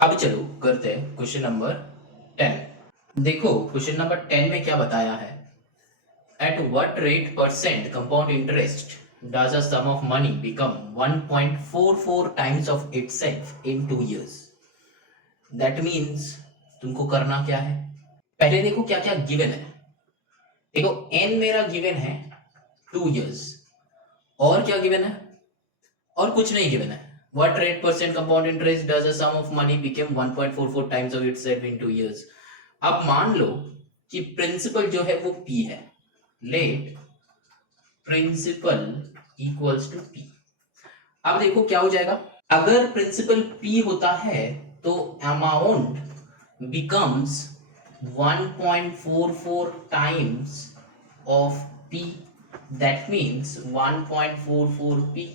अब चलो करते हैं क्वेश्चन नंबर 10। देखो क्वेश्चन नंबर 10 में क्या बताया है, at what rate percent compound interest does a sum of money become 1.44 times of itself in 2 years। That means तुमको करना क्या है, पहले देखो क्या क्या गिवन है। देखो n मेरा गिवन है 2 years, और क्या गिवन है, और कुछ नहीं गिवन है। What rate percent compound interest does a sum of money become 1.44 times of itself in 2 years। अब मान लो कि प्रिंसिपल जो है वो P है, let principal equals to P। अब देखो क्या हो जाएगा, अगर प्रिंसिपल P होता है तो amount becomes 1.44 times of P। That means 1.44 P।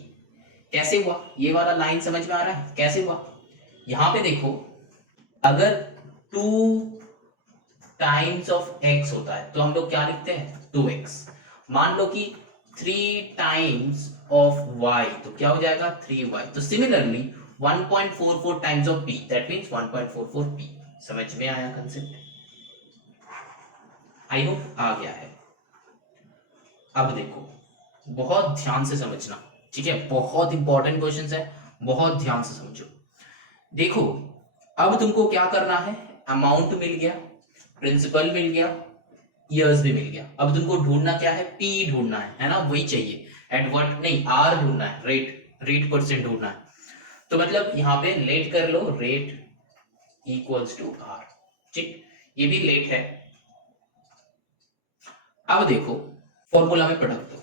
कैसे हुआ, ये वाला लाइन समझ में आ रहा है कैसे हुआ। यहां पे देखो, अगर 2 टाइम्स ऑफ x होता है तो हम लोग क्या लिखते हैं 2x। मान लो कि 3 टाइम्स ऑफ y तो क्या हो जाएगा 3y। तो similarly 1.44 times of p that means 1.44 p। समझ में आया कंसेप्ट, आई होप आ गया है। अब देखो बहुत ध्यान से समझना, ठीक है, बहुत इंपॉर्टेंट क्वेश्चंस है, बहुत ध्यान से समझो। देखो अब तुमको क्या करना है, अमाउंट मिल गया, प्रिंसिपल मिल गया, ईयर्स भी मिल गया। अब तुमको ढूंढना क्या है, पी ढूंढना है ना, वही चाहिए। एट व्हाट नहीं, आर ढूंढना है, रेट परसेंट ढूंढना है। तो मतलब यहां पे लेट कर लो, रेट इक्वल्स टू आर, ठीक, ये भी लेट है। अब देखो फॉर्मूला में पढ़ा दो,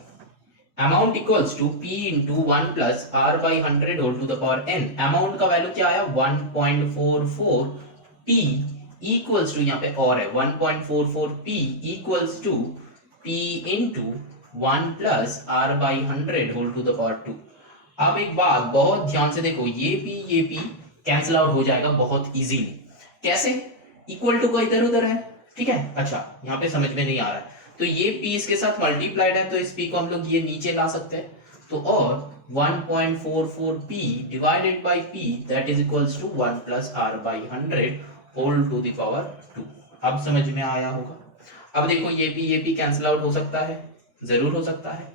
amount equals to p into 1 plus r by 100 whole to the power n। Amount का वैल्यू क्या आया 1.44 p इक्वल्स टू, यहाँ पे और है 1.44 p equals to p into 1 plus r by 100 whole to the power 2। अब एक बात बहुत ध्यान से देखो, ये p कैंसिल आउट हो जाएगा बहुत इजीली। कैसे, इक्वल टू का इधर उधर है, ठीक है। अच्छा यहाँ पे समझ में नहीं आ रहा है, तो ये p इसके साथ मल्टीप्लाइड है तो इस p को हम लोग ये नीचे ला सकते हैं। तो और 1.44 p divided by p that is equals to 1 plus r by 100 whole to the power 2। अब समझ में आया होगा। अब देखो ये p कैंसिल आउट हो सकता है, जरूर हो सकता है।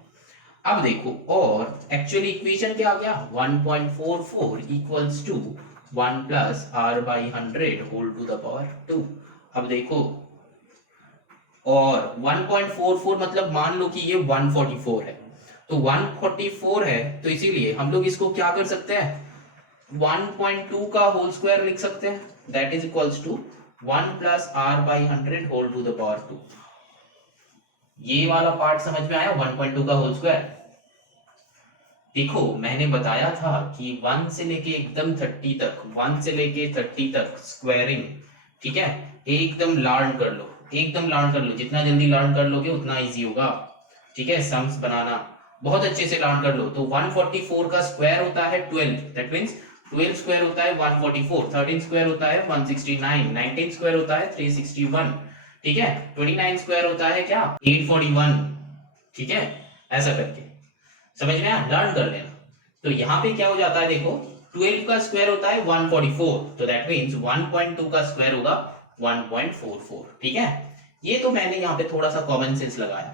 अब देखो और एक्चुअली इक्वेशन क्या आ गया 1.44 equals to 1 plus r by 100 whole to the power 2। अब देखो और 1.44 मतलब मान लो कि ये 144 है, तो 144 है तो इसीलिए हम लोग इसको क्या कर सकते हैं 1.2 का होल स्क्वायर लिख सकते हैं, that is equals to 1 plus r by 100 whole to the power 2। ये वाला पार्ट समझ में आया, 1.2 का होल स्क्वायर। देखो मैंने बताया था कि 1 से लेके एकदम 30 तक, 1 से लेके 30 तक स्क्वायरिंग, ठीक है, एकदम लर्न कर लो, एकदम लर्न कर लो। जितना जल्दी लर्न कर लोगे उतना इजी होगा, ठीक है। सम्स बनाना बहुत अच्छे से लर्न कर लो। तो 144 का स्क्वायर होता है 12, दैट मींस 12 स्क्वायर होता है 144, 13 स्क्वायर होता है 169, 19 स्क्वायर होता है 361, ठीक है, 29 स्क्वायर होता है क्या 841, ठीक है। ऐसा करके समझ में आया, लर्न कर लेना। तो यहाँ पे क्या हो जाता है देखो, 12 का स्क्वायर होता है 144, तो दैट मींस 1.2 का स्क्वायर होगा 1.44, ठीक है। ये तो मैंने यहाँ पे थोड़ा सा कॉमन सेंस लगाया।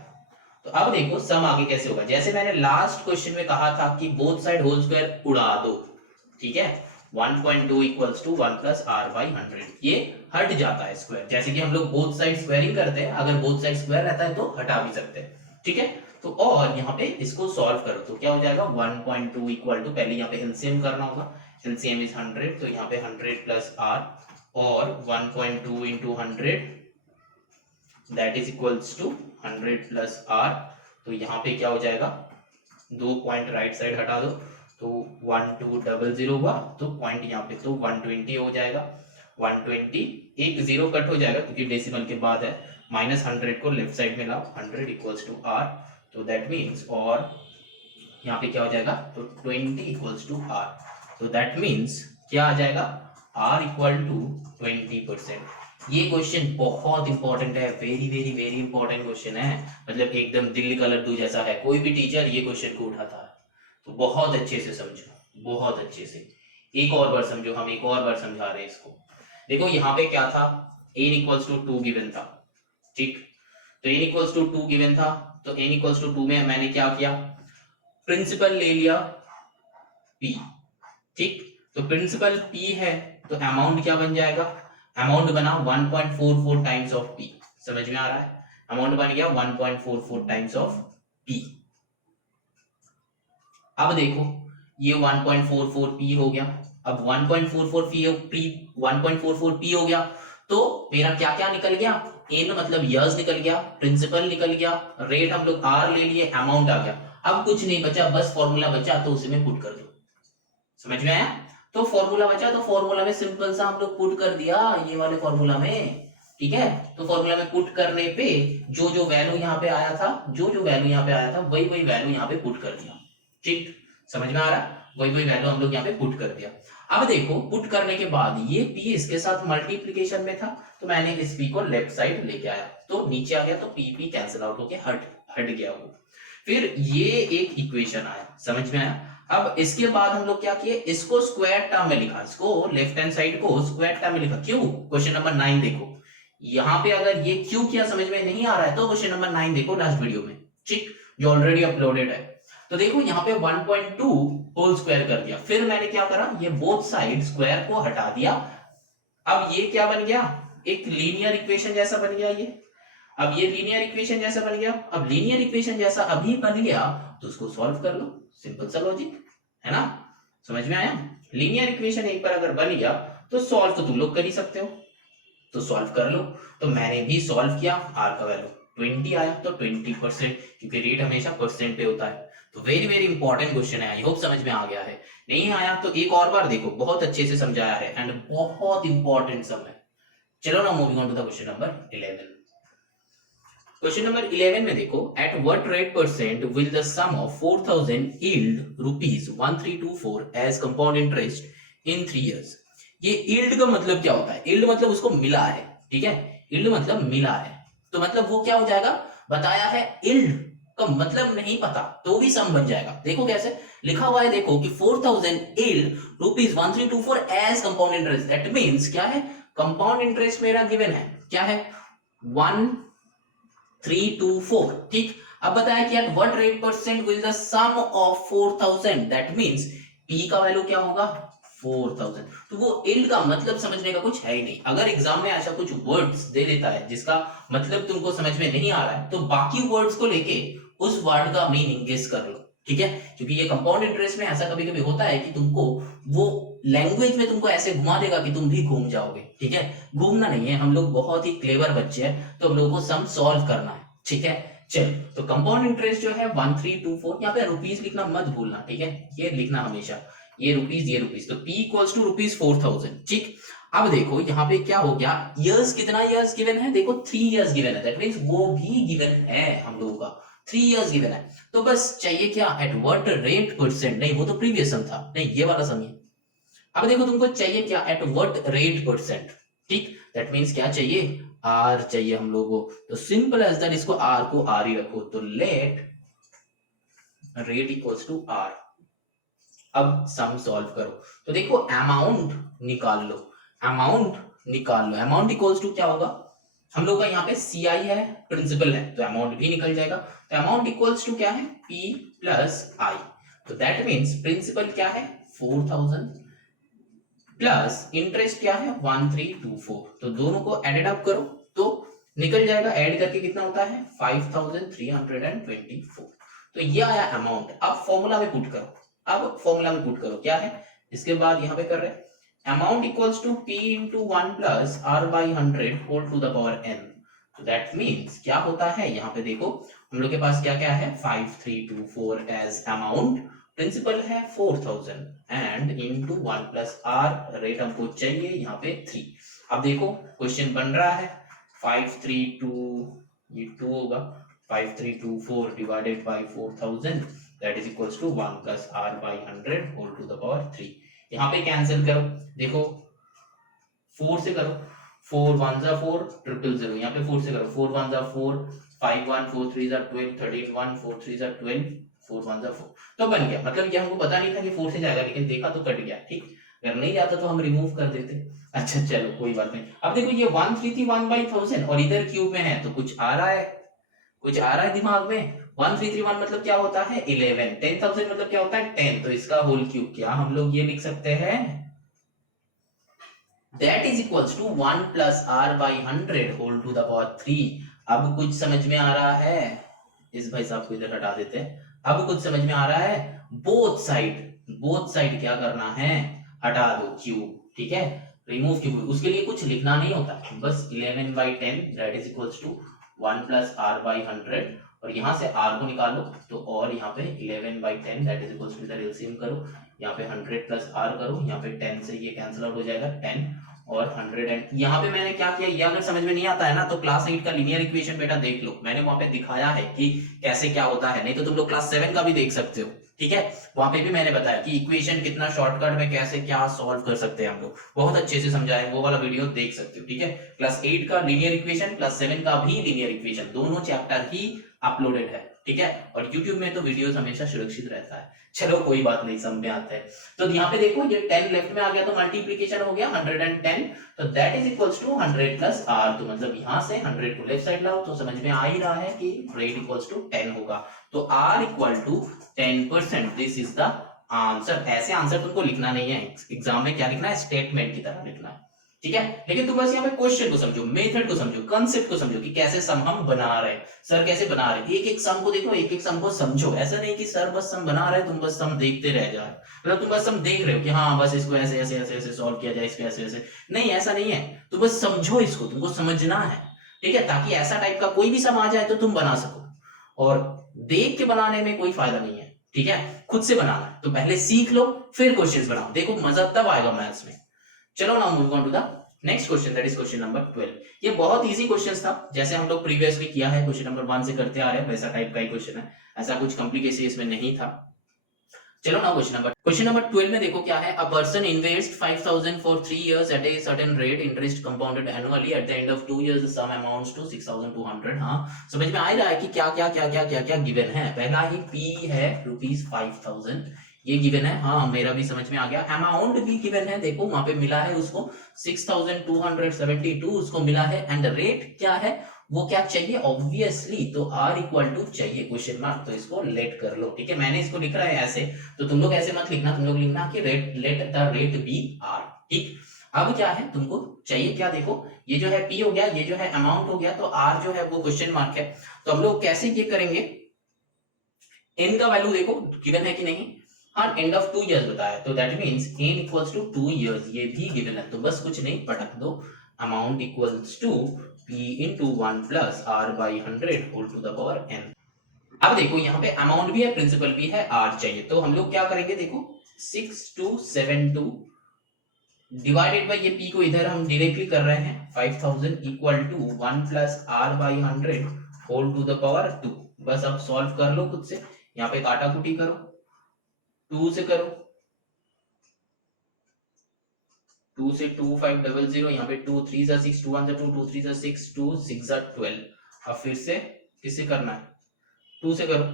तो अब देखो सम आगे कैसे होगा, जैसे मैंने लास्ट क्वेश्चन में कहा था कि बोथ साइड होल स्क्वायर उड़ा दो, ठीक है। 1.2 equals to 1 plus r by 100, ये हट जाता है स्क्वायर, जैसे कि हम लोग बोथ साइड स्क्वायरिंग करते हैं, अगर बोथ साइड स्क्वायर रहता है तो हटा भी सकते हैं, ठीक है। तो और यहाँ पे इसको सॉल्व करो तो क्या हो जाएगा 1.2 इक्वल टू, पहले यहाँ पे एलसीएम करना होगा, एलसीएम इज 100, तो यहाँ पे 100 प्लस r और 1.2 into 100 that is equals to 100 plus r. तो यहाँ पे क्या हो जाएगा, 2 पॉइंट राइट साइड हटा दो तो 1200 हुआ, तो पॉइंट यहाँ पे तो 120 हो जाएगा। 120, एक जीरो कट हो जाएगा क्योंकि डेसिमल के बाद है, माइनस 100 को लेफ्ट साइड में लाओ, 100 इक्वल्स टू आर। तो दैट मीन्स, और यहाँ पे क्या हो जाएगा, तो 20 इक्वल्स टू आर। तो दैट मीन्स क्या आ जाएगा, आर इक्वल टू 20%। ये क्वेश्चन बहुत इंपॉर्टेंट है, very very very important question है, मतलब एकदम दिल का लड्डू जैसा है, कोई भी टीचर ये क्वेश्चन को उठाता है। तो बहुत अच्छे से समझो, बहुत अच्छे से, एक और बार समझो, हम एक और बार समझा रहे हैं इसको। देखो यहाँ पे क्या था, n इक्वल्स टू 2 गिवन था, ठीक। तो n इक्वल्स टू 2 गिवन था, तो n इक्वल्स टू 2 में मैंने क्या किया, प्रिंसिपल ले लिया p, ठीक। तो प्रिंसिपल p है, तो अमाउंट क्या बन जाएगा, अमाउंट बना 1.44 टाइम्स ऑफ p। समझ में आ रहा है, अमाउंट बन गया 1.44 टाइम्स ऑफ p। अब देखो ये 1.44 p हो गया, अब 1.44 p हो गया, तो मेरा क्या क्या निकल गया, n मतलब यर्स निकल गया, प्रिंसिपल निकल गया, रेट हम लोग r ले लिए, अमाउंट आ गया। अब कुछ नहीं बचा, बस फॉर्मूला बचा, तो उसी में पुट कर दो। समझ में आया, तो फॉर्मूला बचा, तो फॉर्मूला में सिंपल सा हम लोग पुट कर दिया, ये वाले फॉर्मूला में, ठीक है। तो फॉर्मूला में पुट करने पे जो जो वैल्यू यहाँ पे आया था, जो जो वैल्यू यहाँ पे आया था, वही वही वैल्यू यहाँ पे पुट कर दिया, ठीक। समझ में आ रहा है, वही वही वैल्यू हम लोग यहाँ पे पुट कर दिया। अब देखो पुट करने के बाद ये p इसके साथ मल्टीप्लीकेशन में था, तो मैंने इस p को लेफ्ट साइड लेके आया, तो नीचे आ गया, तो p कैंसिल आउट होके हट गया वो। फिर ये एक इक्वेशन आया, समझ में आया। अब इसके बाद हम लोग क्या किए, इसको स्क्वायर टर्म में लिखा, इसको लेफ्ट हैंड साइड को स्क्वायर टर्म में लिखा। क्यों, क्वेश्चन नंबर 9 देखो, यहाँ पे अगर ये क्यों किया समझ में नहीं आ रहा है, तो क्वेश्चन नंबर 9 देखो लास्ट वीडियो में, ठीक, जो ऑलरेडी अपलोडेड है। तो देखो यहाँ पे 1.2 होल स्क्वायर कर दिया, फिर मैंने क्या करा, ये बोथ साइड स्क्वायर को हटा दिया। अब ये क्या बन गया, एक लीनियर इक्वेशन जैसा बन गया ये। अब ये लीनियर इक्वेशन जैसा बन गया, अब लीनियर इक्वेशन जैसा अभी बन गया, तो उसको सॉल्व कर लो, सिंपल सा लॉजिक है ना। समझ में आया, लीनियर इक्वेशन एक बार अगर बन गया तो सॉल्व तो तुम लोग कर ही सकते हो, तो सॉल्व कर लो। तो मैंने भी सॉल्व किया, आर का वैल्यू 20 आया, तो 20%, क्योंकि रेट हमेशा परसेंट पे होता है। तो वेरी वेरी इंपॉर्टेंट क्वेश्चन है, आई होप समझ में आ गया है। नहीं आया तो एक और बार देखो, बहुत अच्छे से समझाया है एंड बहुत इंपॉर्टेंट सम है। चलो ना moving on to the question number 11। Question number 11 में देखो, at what rate percent will the sum of 4000 yield rupees 1324 as compound interest in 3 years. ये यील्ड का मतलब क्या होता है, यील्ड मतलब उसको मिला है, ठीक है, यील्ड मतलब मिला है, तो मतलब वो क्या हो जाएगा, बताया है, यील्ड का मतलब नहीं पता तो भी सम बन जाएगा। देखो कैसे लिखा हुआ है, देखो कि 4000 yield rupees 1324 as compound interest, that means क्या है, कंपाउंड इंटरेस्ट मेरा गिवन है, क्या है, 1324, ठीक। अब बताया कि at what rate percent will the sum of 4000, that means p का वैल्यू क्या होगा, 4000। तो वो यील्ड का मतलब समझने का कुछ है ही नहीं। अगर एग्जाम में ऐसा कुछ वर्ड्स दे देता है जिसका मतलब तुमको समझ में नहीं आ रहा है, तो बाकी वर्ड्स को लेके उस वर्ड का मीनिंग गेस कर लो, ठीक है। क्योंकि ये कंपाउंड इंटरेस्ट में ऐसा कभी कभी होता है कि तुमको वो लैंग्वेज में तुमको ऐसे घुमा देगा कि तुम भी घूम जाओगे, ठीक है। घूमना नहीं है, हम लोग बहुत ही क्लेवर बच्चे हैं, तो हम लोगों को सम सॉल्व करना है, ठीक है। चल, तो कंपाउंड इंटरेस्ट जो है 1324, यहाँ पे रुपीस लिखना मत भूलना, ठीक है, ये लिखना हमेशा, ये रुपीस, तो p इक्वल्स टू रुपीस 4000, ठीक। अब देखो यहाँ पे क्या हो गया, इयर्स कितना इयर्स गिवन है, देखो 3 इयर्स गिवन है, दैट मींस वो भी गिवन है हम लोगों का, 3 इयर्स गिवन है। तो बस चाहिए क्या, एट व्हाट रेट परसेंट, नहीं वो तो प्रीवियस सम था, नहीं ये वाला सम है। अब देखो तुमको चाहिए क्या, एट व्हाट रेट परसेंट, ठीक, दैट मींस क्या चाहिए, r चाहिए हम लोगों को। तो सिंपल एज दैट, इसको r को r ही रखो, तो let rate equals to r। अब सम सॉल्व करो, तो देखो अमाउंट निकाल लो, अमाउंट इक्वल्स टू क्या होगा, हम लोग का यहाँ पे CI है, प्रिंसिपल है, तो अमाउंट भी निकल जाएगा। तो अमाउंट इक्वल्स टू क्या है, P प्लस I, तो दैट मींस प्रिंसिपल क्या है 4000 प्लस इंटरेस्ट क्या है 1324, तो दोनों को एडेड अप करो तो निकल जाएगा, ऐड करके कितना होता है 5324। तो ये आया अमाउंट। अब फॉर्मूला में पुट करो, क्या है, इसके बाद यहाँ पे कर रहे हैं amount equals to p into 1 plus r by 100 whole to the power n। तो दैट मीन्स क्या होता है, यहाँ पे देखो हम लोग के पास क्या क्या है, 5324 एज अमाउंट, प्रिंसिपल है 4000 and into 1 plus r, rate हमको चाहिए यहाँ पे 3। अब देखो क्वेश्चन बन रहा है 532, ये 2 होगा, 5324 divided by 4000 that is equals to 1 plus r by 100 whole to the power 3। यहाँ पे कैंसिल करो, देखो 4 से करो, 4 1 जा 4 ट्रिपल 0, यहाँ पे 4 से करो, 4 1 जा 4, 5 1 4 3 जा 12, 13 1 4 3 जा 12, 4 1 जा 4, तो बन गया। मतलब ये हमको पता नहीं था कि 4 से जाएगा, लेकिन देखा तो कट गया। ठीक, अगर नहीं जाता तो हम रिमूव कर देते। अच्छा चलो कोई बात नहीं। अब देखो ये 1331/1000 और इधर क्यूब में है तो कुछ आ रहा है, कुछ आ रहा है दिमाग में। 1331 मतलब क्या होता है 11, 10,000 मतलब क्या होता है 10, तो इसका होल क्यूब क्या हम लोग ये लिख सकते हैं, that is equals to 1 plus r by 100 whole to the power 3। अब कुछ समझ में आ रहा है, इस भाई साहब को इधर हटा देते हैं। अब कुछ समझ में आ रहा है, बोथ साइड क्या करना है, हटा दो क्यूब, ठीक है, रिमूव क्यूब। उसके लिए कुछ लिखना नहीं होता, बस 11/10 that is equals to 1 plus r by 100, और यहाँ से r को निकालो तो, और यहाँ पे 11/10 दैट इज इक्वल्स टू, इधर एलसीएम करो, यहाँ पे 100 प्लस r करो, यहाँ पे 10 से ये कैंसिल आउट हो जाएगा, 10 और 100 एंड यहाँ पे मैंने क्या किया, ये अगर समझ में नहीं आता है ना तो क्लास 8 का लीनियर इक्वेशन बेटा देख लो, मैंने वहां पे दिखाया है कि कैसे क्या होता है, नहीं तो तुम लोग क्लास 7 का भी देख सकते हो। ठीक है, वहां पे भी मैंने बताया कि इक्वेशन कितना शॉर्टकट में कैसे क्या सॉल्व कर सकते हैं हम लोग, बहुत अच्छे से समझाया, वो वाला वीडियो देख सकते हो। ठीक है, क्लास 8 का लीनियर इक्वेशन, क्लास 7 का भी लीनियर इक्वेशन, दोनों चैप्टर ही अपलोडेड है। ठीक है, और YouTube में तो वीडियोस हमेशा सुरक्षित रहता है। चलो कोई बात नहीं, समझ में आता है। तो यहाँ पे देखो ये 10 लेफ्ट में आ गया तो मल्टीप्लीकेशन हो गया 110, तो that is equals to 100 plus r, तो मतलब यहाँ से 100 को लेफ्ट साइड लाओ तो समझ में आ ही रहा है कि रेट इक्वल्स टू 10 होगा, तो r equal to 10%, this is the answer. ऐसे आंसर तुमको लिखना नहीं है एग्जाम में, क्या लिखना है, स्टेटमेंट की तरह लिखना है। ठीक है, लेकिन तुम बस यहाँ पे क्वेश्चन को समझो, मेथड को समझो, कांसेप्ट को समझो कि कैसे सम हम बना रहे हैं, सर कैसे बना रहे हैं, एक एक सम को देखो, एक एक सम को समझो। ऐसा नहीं कि सर बस सम बना रहे हैं, तुम बस सम देखते रह जाओ, मतलब तुम बस सम देख रहे हो कि हाँ बस इसको ऐसे ऐसे ऐसे ऐसे सॉल्व किया जाए, इसको ऐसे ऐसे, नहीं ऐसा नहीं है, तुम बस समझो इसको, तुमको समझना है। ठीक है, ताकि ऐसा टाइप का कोई भी सम आ जाए तो तुम बना सको, और देख के बनाने में कोई फायदा नहीं है। ठीक है, खुद से बनाना है तो पहले सीख लो फिर क्वेश्चंस बनाओ, देखो मजा तब आएगा मैथ्स में। चलो now move on to the next question, that is question number 12। ये बहुत इजी क्वेश्चन था, जैसे हम लोग प्रीवियसली किया है, क्वेश्चन नंबर 1 से करते आ रहे हैं, वैसा टाइप का ही क्वेश्चन है, ऐसा कुछ कॉम्प्लिकेशन इसमें नहीं था। चलो ना क्वेश्चन नंबर 12 में देखो क्या है, a person invest 5000 for 3 years at a certain rate, interest compounded annually, at the end of 2 years the sum amounts to 6200। हाँ समझ में आ रहा है कि क्या क्या क्या क्या क्या क्या गिवन है। पहला ही P है ₹5000, ये गिवन है, हाँ मेरा भी समझ में आ गया। अमाउंट भी गिवन है, देखो वहां पे मिला है उसको 6272, उसको मिला है, एंड रेट क्या है, वो क्या चाहिए, ऑब्वियसली तो r इक्वल टू चाहिए, क्वेश्चन मार्क, तो इसको लेट कर लो। ठीक है, मैंने इसको लिख रहा है ऐसे, तो तुम लोग ऐसे मत लिखना, तुम लोग लिखना कि let the rate be r। ठीक, अब क्या है तुमको चाहिए क्या, देखो ये जो है p हो गया, ये जो है अमाउंट हो गया, तो r जो है वो क्वेश्चन मार्क है, तो हम लोग कैसे ये करेंगे, n का वैल्यू देखो गिवन है कि नहीं, हाँ एंड ऑफ 2 years बताया, तो that means n equals to 2 years, ये भी गिवन है, तो बस कुछ नहीं पटक दो, amount equals to p into 1 plus r by 100 whole to the power n। अब देखो यहाँ पे अमाउंट भी है, प्रिंसिपल भी है, r चाहिए, तो हम लोग क्या करेंगे, देखो 6272 डिवाइडेड बाय ये p को इधर हम डायरेक्टली कर रहे हैं 5000 equal to 1 plus r by 100 whole to the power 2। बस अब सॉल्व कर लो खुद से, यहाँ पे काटा कुटी करो, 2 से करो, 2 से 2500, यहाँ पे 2 3 जा 6, 2 1 जा 2, 2 3 जा 6, 2 6 जा 12। अब फिर से किससे करना है, 2 से करो,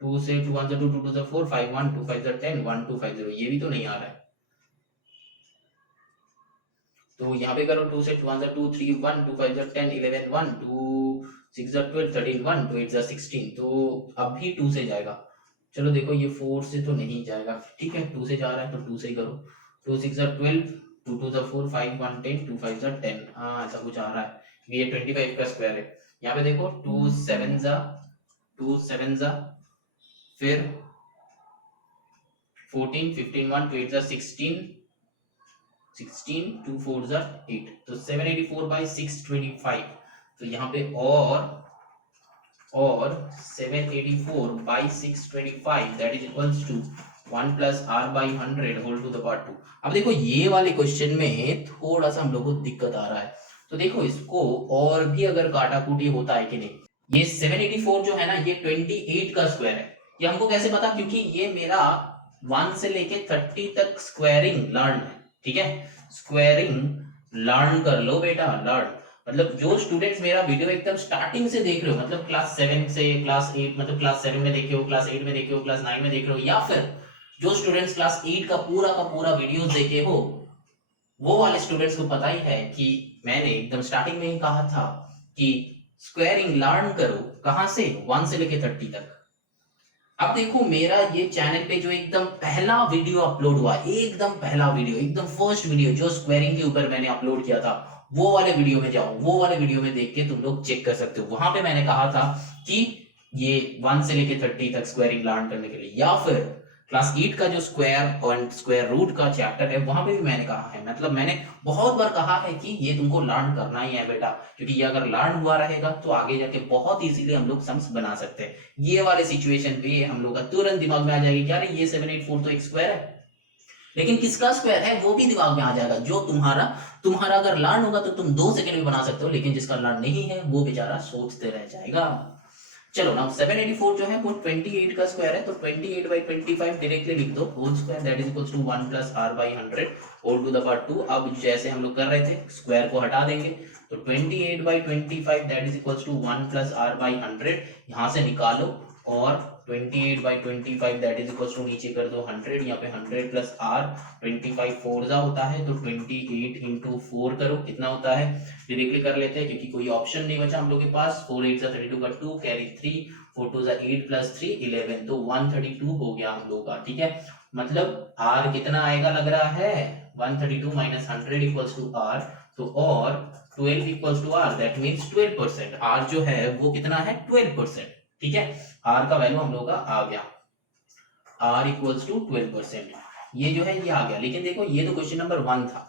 2 से 2 1 जा 2, 2 2 जा 4, 5 1 2 5 जा 10, 1 2 5 0, ये भी तो नहीं आ रहा है, तो यहाँ पे करो 2 से 2 1 जा 2, 3 1 2 5 जा 10, 11 1 2 6 जा 12, 13 1 2 8 जा 16, तो अब भी 2 से जाएगा। चलो देखो ये 4 से तो नहीं जाएगा, ठीक है 2 से जा रहा है तो 2 से ही करो, 2 6 जा 12, 2 2 जा 4, 5 1 10, 2 5 जा 10, हाँ ऐसा कुछ आ रहा है, ये 25 का स्क्वायर है। यहाँ पे देखो 2 7 जा फिर 14 15 1 2 8 जा 16 16 2 4 जा 8, तो 784/625, तो यहाँ पे और 784 by 625 that is equals to 1 plus r by 100 whole to the power 2। अब देखो ये वाले क्वेश्चन में थोड़ा सा हम लोग को दिक्कत आ रहा है, तो देखो इसको और भी अगर काटाकूटी होता है कि नहीं, ये 784 जो है ना ये 28 का स्क्वायर है, ये हमको कैसे पता, क्योंकि ये मेरा 1 से लेके 30 तक स्क्वायरिंग लर्न है, ठीक है, स्क्वायरिंग लर्न कर लो बेटा, लर्न मतलब जो स्टूडेंट्स मेरा वीडियो एकदम स्टार्टिंग से देख रहे हो, मतलब क्लास 7 से क्लास 8, मतलब क्लास 7 में देखे हो, क्लास 8 में देखे हो, क्लास 9 में देख रहे हो, या फिर जो स्टूडेंट्स क्लास 8 का पूरा वीडियोस देखे हो, वो वाले स्टूडेंट्स को पता ही है कि मैंने एकदम स्टार्टिंग में ही कहा था कि स्क्वायरिंग लर्न करो, कहां से, 1 से लेके 30 तक। अब देखो मेरा ये चैनल पे जो एकदम पहला वीडियो अपलोड हुआ, एकदम पहला वीडियो, एकदम फर्स्ट वीडियो जो स्क्वायरिंग के ऊपर मैंने अपलोड किया था, वो वाले वीडियो में जाओ, वो वाले वीडियो में देख के तुम लोग चेक कर सकते हो। वहां पे मैंने कहा था कि ये 1 से लेके 30 तक स्क्वायरिंग लर्न करने के लिए, या फिर क्लास 8 का जो स्क्वायर और स्क्वायर रूट का चैप्टर है वहां पे भी मैंने कहा है, मतलब मैंने बहुत बार कहा है कि ये तुमको लर्न करना ही है बेटा, क्योंकि ये अगर लर्न हुआ रहेगा तो आगे जाके बहुत इजीली हम लोग सम्स बना सकते हैं। ये वाले सिचुएशन पे हम लोग का तुरंत दिमाग में आ जाएगा कि यार ये 784 तो एक स्क्वायर है, लेकिन किसका स्क्वायर है वो भी दिमाग में आ जाएगा। जो तुम्हारा अगर लर्न होगा तो तुम 2 सेकंड में बना सकते हो, लेकिन जिसका लर्न नहीं है वो बेचारा सोचते रह जाएगा। चलो ना 784 जो है वो 28 का स्क्वायर है, तो 28 by 25 डायरेक्टली लिख दो, whole square that is equals to 1 plus r by 100 whole to the power 2। अब जैसे हम लोग कर रहे थे स्क्वायर को हटा देंगे, तो 28 by 25 that is equals to 1 plus r by 100 यहां से निकालो, और 28 by 25 that is equals to नीचे कर दो 100, यहाँ पे 100 plus r, 25 4 जा होता है, तो 28 into 4 करो कितना होता है, डायरेक्टली कर लेते हैं क्योंकि कोई ऑप्शन नहीं बचा हम लोग के पास। 4 8 32 का 2 कैरी 3, 4 2 8 plus 3 11, तो 132 हो गया हम लोग का, ठीक है। मतलब r कितना आएगा लग रहा है, 132 minus 100 equals to r, तो और 12 equals to r, that means 12%, r जो है वो कितना है 12%, ठीक है। r का वैल्यू हम लोग का आ गया, r equals to 12%, ये जो है ये आ गया। लेकिन देखो ये तो क्वेश्चन नंबर 1 था,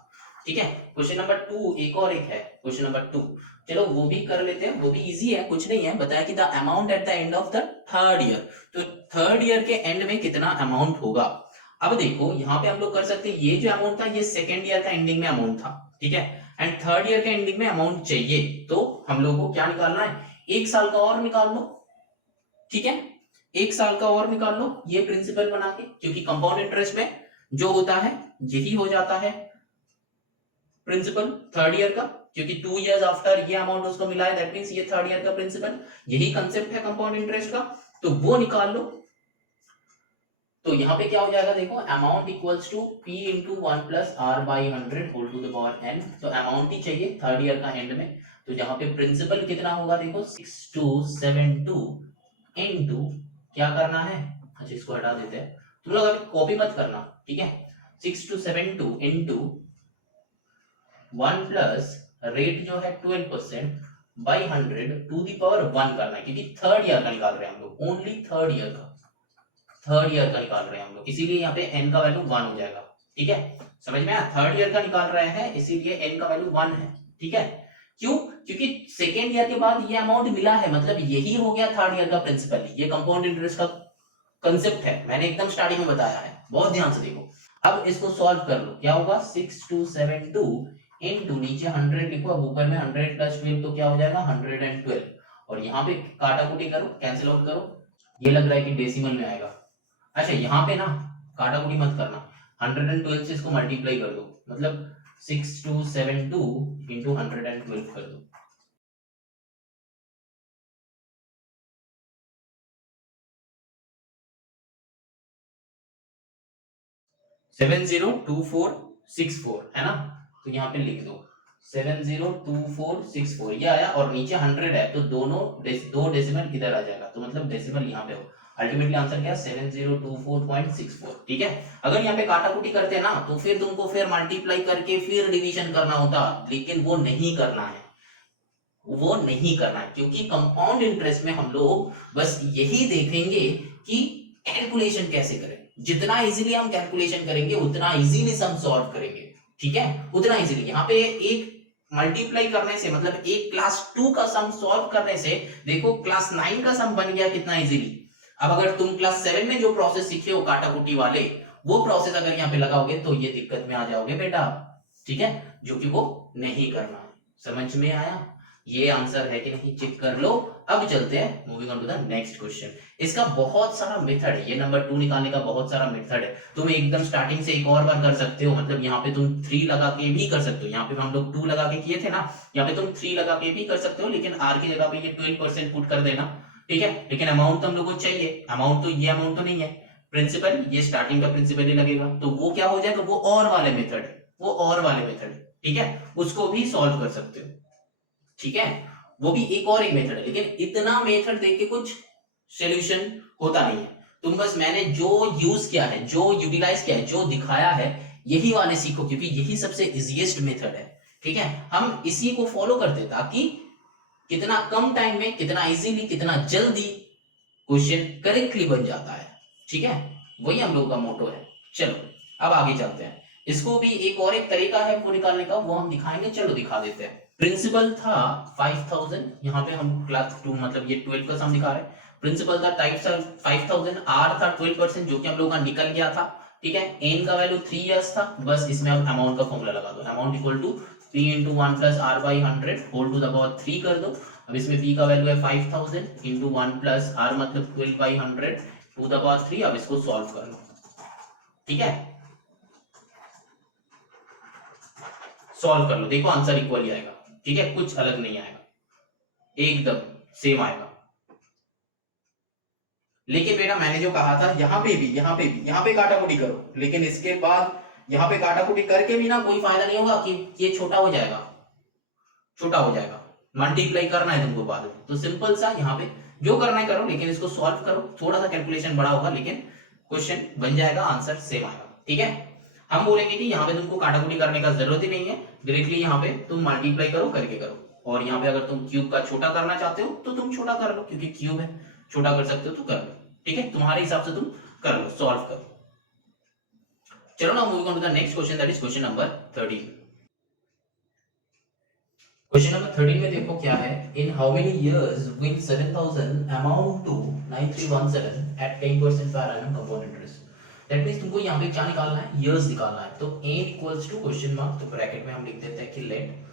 ठीक है। क्वेश्चन नंबर 2 एक और एक है, क्वेश्चन नंबर 2 चलो वो भी कर लेते हैं, वो भी इजी है, कुछ नहीं है। बताया कि the amount at the end of the third year, तो थर्ड ईयर के एंड में कितना अमाउंट होगा। अब देखो यहाँ पे हम लोग कर सकते हैं, ये जो अमाउंट था ये सेकेंड ईयर का एंडिंग में अमाउंट था, ठीक है, एंड थर्ड ईयर के एंडिंग में अमाउंट चाहिए, तो हम लोग को क्या निकालना है, 1 साल का और निकाल लो, ठीक है, 1 साल का और निकाल लो ये प्रिंसिपल बना के, क्योंकि कंपाउंड इंटरेस्ट में जो होता है यही हो जाता है प्रिंसिपल थर्ड ईयर का, क्योंकि 2 इयर्स आफ्टर ये अमाउंट उसको मिला है, दैट मींस ये थर्ड ईयर का प्रिंसिपल, यही कंसेप्ट है कंपाउंड इंटरेस्ट का, तो वो निकाल लो। तो यहाँ पे क्या हो जाएगा देखो, amount equals to p into 1 plus r by 100 whole to the power n, तो अमाउंट ही चाहिए थर्ड ईयर का एंड में, तो यहाँ पे प्रिंसिपल कितना होगा देखो 6272 इनटू क्या करना है, अच्छा इसको हटा देते हैं, तुम लोग अभी कॉपी मत करना, ठीक है, 6272 इनटू 1 प्लस रेट जो है 12% बाई 100 टू दी पावर 1 करना है, क्योंकि थर्ड ईयर का निकाल रहे हैं हम लोग, ओनली थर्ड ईयर का निकाल रहे हैं हम लोग, इसीलिए यहाँ पे n का वैल्यू 1 हो जाएगा, ठीक है, समझ में आया, थर्ड ईयर का निकाल रहे हैं इसीलिए n का वैल्यू 1 है, ठीक है। क्यों, क्योंकि सेकेंड ईयर के बाद ये अमाउंट मिला है, मतलब यही हो गया थर्ड ईयर का प्रिंसिपल, ये कंपाउंड इंटरेस्ट का कंसेप्ट है, मैंने एकदम स्टार्टिंग में बताया है, बहुत ध्यान से देखो। अब इसको सॉल्व कर लो, क्या होगा 6272 इनटू नीचे 100 लिखो, अब ऊपर में 100 प्लस 12 तो क्या हो जाएगा 112, और यहाँ पे काटाकुटी करो, कैंसिल आउट करो, ये लग रहा है कि डेसिमल में आएगा, अच्छा यहाँ पे ना काटाकुटी मत करना, 112 से इसको मल्टीप्लाई कर दो, मतलब 6272 इंटू 112 कर दो, सेवन 702464 है ना, तो यहाँ पे लिख दो 702464 ये आया, और नीचे 100 है, तो दोनों दो डेसिमल इधर आ जाएगा, तो मतलब डेसिमल यहाँ पे हो, अल्टीमेटली आंसर क्या 7024.64, ठीक है। अगर यहाँ पे काटाकुटी करते ना तो फिर तुमको फिर मल्टीप्लाई करके फिर डिवीजन करना होता, लेकिन वो नहीं करना है, वो नहीं करना है, क्योंकि कंपाउंड इंटरेस्ट में हम लोग बस यही देखेंगे कि कैलकुलेशन कैसे करें, जितना इजीली हम कैलकुलेशन करेंगे उतना इजीली सम सॉल्व करेंगे, ठीक है, उतना इजीली। यहाँ पे एक मल्टीप्लाई करने से, मतलब एक क्लास 2 का सम सॉल्व करने से देखो क्लास 9 का सम बन गया कितना इजीली। अब अगर तुम क्लास 7 में जो प्रोसेस सीखे हो काटा कुटी वाले, वो प्रोसेस अगर यहाँ पे लगाओगे तो ये दिक्कत में आ जाओगे बेटा, ठीक है, जो कि वो नहीं करना है। समझ में आया? ये आंसर है कि नहीं, चेक कर लो। अब चलते हैं moving on to the next question. इसका बहुत सारा मेथड है, ये नंबर 2 निकालने का बहुत सारा मेथड है। तुम एकदम स्टार्टिंग से एक और बार कर सकते हो, मतलब यहाँ पे तुम 3 लगा के भी कर सकते हो। यहाँ पे हम लोग 2 लगा के किए थे ना, यहाँ पे तुम 3 लगा के भी कर सकते हो, लेकिन आर की जगह पे ये 12% पुट कर देना, ठीक है। लेकिन अमाउंट तो हम लोग को चाहिए, अमाउंट तो ये अमाउंट तो नहीं है, प्रिंसिपल ये स्टार्टिंग का प्रिंसिपल ही लगेगा, तो वो क्या हो जाएगा, वो और वाले मेथड है, वो और वाले मेथड है, ठीक है, उसको भी सॉल्व कर सकते हो, ठीक है। वो भी एक और एक मेथड है, लेकिन इतना मेथड देख के कुछ सॉल्यूशन होता नहीं है। तुम बस मैंने जो यूज किया है, जो यूटिलाइज किया है, जो दिखाया है, यही वाले सीखो, क्योंकि यही सबसे इजीएस्ट मेथड है, ठीक है। हम इसी को फॉलो करते ताकि कितना कम टाइम में, कितना इजीली, कितना जल्दी क्वेश्चन करेक्टली बन जाता है, ठीक है। वही हम लोग का मोटो है। चलो अब आगे चलते हैं। इसको भी एक और एक तरीका है वो निकालने का, वो हम दिखाएंगे, चलो दिखा देते हैं। प्रिंसिपल था 5000, यहाँ पे हम क्लास 2 मतलब ये 12 का सम दिखा रहे हैं। प्रिंसिपल था टाइप 5000, आर था 12% जो कि हम लोग का निकल गया था, ठीक है। एन का वैल्यू 3 इयर्स था, बस इसमें अब अमाउंट का फॉर्मूला लगा दो, amount equal to p into 1 plus r by 100 whole to the power 3 कर दो। अब इसमें p का वैल्यू है 5000 इंटू 1 प्लस आर मतलब 12 बाई 100 टू द पावर 3। अब इसको सॉल्व कर लो, ठीक है, सॉल्व कर लो, देखो आंसर इक्वल ही आएगा, ठीक है, कुछ अलग नहीं आएगा, एकदम सेम आएगा। लेकिन बेटा मैंने जो कहा था, यहाँ पे भी, यहाँ पे भी, यहाँ पे काटाकुटी करो, लेकिन इसके बाद यहाँ पे काटाकुटी करके भी ना कोई फायदा नहीं होगा, कि ये छोटा हो जाएगा, छोटा हो जाएगा, मल्टीप्लाई करना है तुमको बाद में। तो सिंपल सा यहाँ पे जो करना है करो, लेकिन इसको सॉल्व करो, थोड़ा सा कैलकुलेशन बड़ा होगा, लेकिन क्वेश्चन बन जाएगा, आंसर सेम आएगा, ठीक है। हम बोलेंगे कि यहाँ पे तुमको काटाकुटी करने का जरूरत ही नहीं है, डायरेक्टली यहाँ पे तुम मल्टीप्लाई करो करके करो। और यहाँ पे अगर तुम क्यूब का छोटा करना चाहते हो तो तुम छोटा कर लो, क्योंकि क्यूब है, छोटा कर सकते हो तो कर लो, ठीक है, तुम्हारे हिसाब से तुम कर लो, सॉल्व करो। चलो ना moving on to the next question, that is question number 13। Question number 13 में देखो क्या है, in how many years will 7000 amount to 9317 at 10% per annum compound interest. That means तुमको यहाँ पे क्या निकालना है, इयर्स निकालना है। तो n equals to question mark, तो ब्रैकेट में हम लिख देते हैं कि लेट,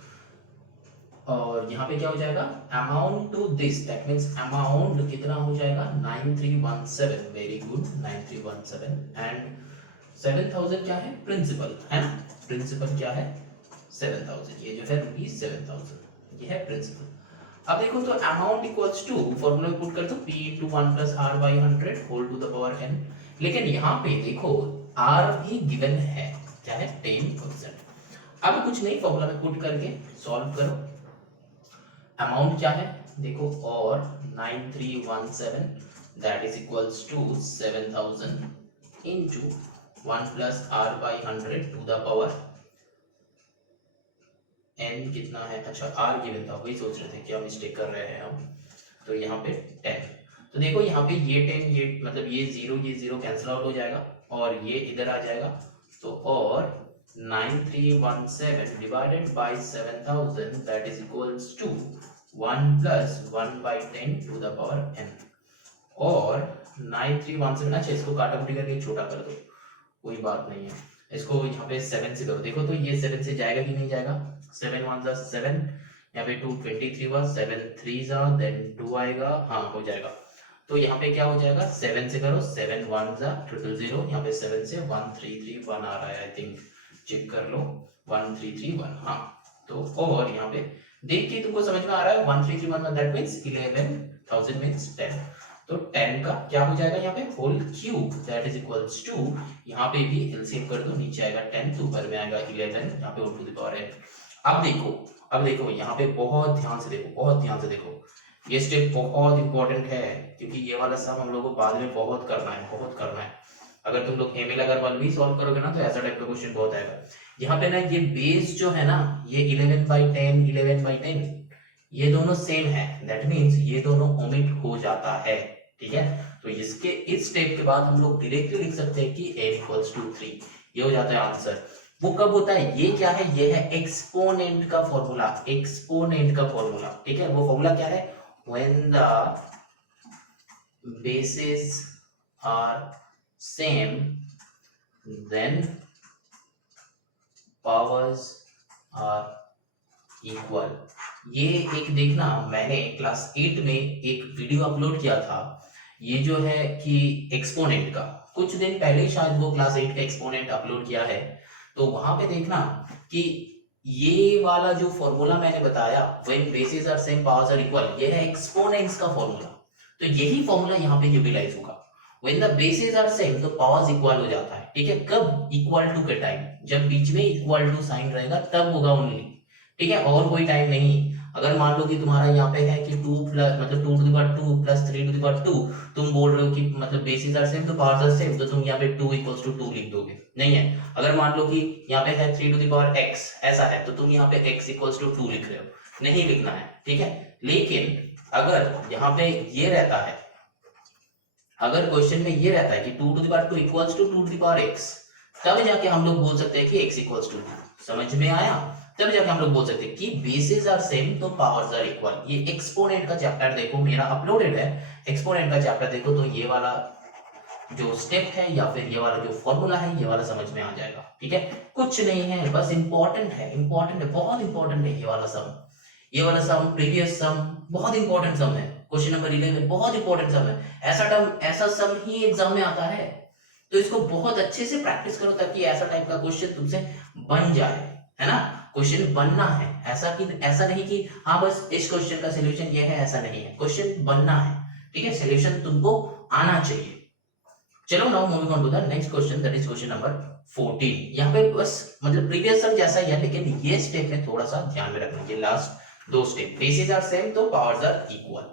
और यहाँ पे क्या हो जाएगा, amount to this, that means amount कितना हो जाएगा 9317, वेरी गुड 9317, एंड 7000 क्या है, प्रिंसिपल है ना, प्रिंसिपल क्या है 7000, ये जो है रुपीज 7000, ये है प्रिंसिपल। अब देखो तो अमाउंट इक्वल्स टू, फॉर्मूला में पुट कर दो p into 1 plus r by 100 whole to the power n। लेकिन यहाँ पे देखो r भी गिवन है, क्या है 10%। अब कुछ नहीं, फॉर्मूला में पुट करके सॉल्व करो। अमाउंट क्या है देखो, और 9317 that is equals to 7000 into 1 plus r by 100 to the power n कितना है, अच्छा r गिवन था, वही सोच रहे थे क्या मिस्टेक कर रहे हैं हम, तो यहाँ पे 10। तो देखो यहाँ पे ये 10, ये मतलब ये 0 कैंसिल आउट हो जाएगा, और ये इधर आ जाएगा, तो और 9317 divided by 7000 that is equals to 1 plus 1 by 10 to the power n, और 9317, अच्छा इसको काटाकुटी करके छोटा कर दो, कोई बात नहीं है, इसको यहाँ पे 7 से करो। देखो तो ये 7 से जाएगा कि नहीं जाएगा, 7 1 जा 7, यहाँ पे 2 23 हुआ, 7 3 जा, देन 2 आएगा, हाँ हो जाएगा। तो यहाँ पे क्या हो जाएगा, 7 से करो, 7 1 जा 000, यहाँ पे 7 से 1331 आ रहा है, आई थिंक चेक कर लो, 1331, हाँ। तो और यहाँ पे देख के तुमको समझ में आ रहा है 1331, दैट मींस 11000 मींस 10। तो 10 का क्या हो जाएगा यहाँ पे, whole cube, that is equals to, यहाँ पे भी एलसीएम कर दो, नीचे आएगा 10, तो ऊपर में आएगा 11, यहाँ पे टू द पावर n। अब देखो यहाँ पे बहुत ध्यान से देखो, बहुत ध्यान से देखो, ये स्टेप बहुत इंपॉर्टेंट है, क्योंकि ये वाला सब हम लोगों को बाद में बहुत करना है, बहुत करना है। अगर तुम लोग एमएल अग्रवाल भी सॉल्व करोगे ना, तो ऐसा टाइप का क्वेश्चन बहुत आएगा। यहाँ पे ना ये बेस जो है ना, ये 11/10 11/10, ये दोनों सेम है, दैट मींस ये दोनों ओमिट हो जाता है, ठीक है। तो इसके इस स्टेप के बाद हम लोग डायरेक्टली लिख सकते हैं कि n = 3, ये हो जाता है आंसर। वो कब होता है, ये क्या है, ये है एक्सपोनेंट का फॉर्मूला, एक्सपोनेंट का फॉर्मूला, ठीक है। वो फॉर्मूला क्या है, when the bases are same then powers are equal। ये एक देखना, मैंने क्लास 8 में एक वीडियो अपलोड किया था, ये जो है कि एक्सपोनेंट का, कुछ दिन पहले ही शायद वो क्लास 8 का एक्सपोनेंट अपलोड किया है, तो वहां पे देखना कि ये वाला जो फॉर्मूला मैंने बताया, when bases are same powers are equal, ये है एक्सपोनेंट्स का फॉर्मूला। तो यही फॉर्मूला यहाँ पे यूटिलाइज होगा। When the bases are same तो पावर्स इक्वल हो जाता है, ठीक है। कब, इक्वल टू के टाइम, जब बीच में इक्वल टू साइन रहेगा तब होगा ओनली, ठीक है, और कोई टाइम नहीं। अगर मान लो कि तुम्हारा यहाँ पे है कि 2 प्लस मतलब 2 to the power 2 plus 3 to the power 2, तुम बोल रहे हो कि मतलब बेसिस आर सेम तो पावर्स आर सेम, तो तुम यहाँ पे 2 इक्वल्स टू 2 लिख दोगे, नहीं है। अगर मान लो कि यहाँ पे है 3 टू द पावर x ऐसा है, तो तुम यहाँ पे x इक्वल्स टू 2 लिख रहे हो, नहीं लिखना है, ठीक है। लेकिन अगर यहाँ पे ये रहता है, अगर क्वेश्चन में ये रहता है कि 2 to the power 2 equals to 2 to the power x, तब जाके हम लोग बोल सकते हैं कि x इक्वल्स टू 2। समझ में आया? तब जाके हम लोग बोल सकते हैं कि बेसिस आर सेम तो पावर्स आर इक्वल। ये एक्सपोनेंट का चैप्टर देखो, मेरा अपलोडेड है, एक्सपोनेंट का चैप्टर देखो, तो ये वाला जो स्टेप है या फिर ये वाला जो फॉर्मूला है, ये वाला समझ में आ जाएगा, ठीक है। कुछ नहीं है, बस इंपॉर्टेंट है, इंपॉर्टेंट है, बहुत इंपॉर्टेंट है ये वाला सम, ये वाला सम, प्रीवियस सम बहुत इंपॉर्टेंट सम है, क्वेश्चन नंबर 11 बहुत इंपॉर्टेंट सम है। ऐसा टर्म, ऐसा सम ही एग्जाम में आता है, तो इसको बहुत अच्छे से प्रैक्टिस करो ताकि ऐसा टाइप का क्वेश्चन तुमसे बन जाए, है ना। क्वेश्चन बनना है, ऐसा नहीं कि हाँ बस इस क्वेश्चन का सॉल्यूशन ये है, ऐसा नहीं है, क्वेश्चन बनना है, ठीक है, सॉल्यूशन तुमको आना चाहिए। चलो now moving on to the next question, that is question number 14। यहाँ पे बस मतलब प्रीवियस सम जैसा ही है, लेकिन ये स्टेप में थोड़ा सा ध्यान में रखना, ये लास्ट दो स्टेप, बेसिस आर सेम तो पावर्स आर इक्वल।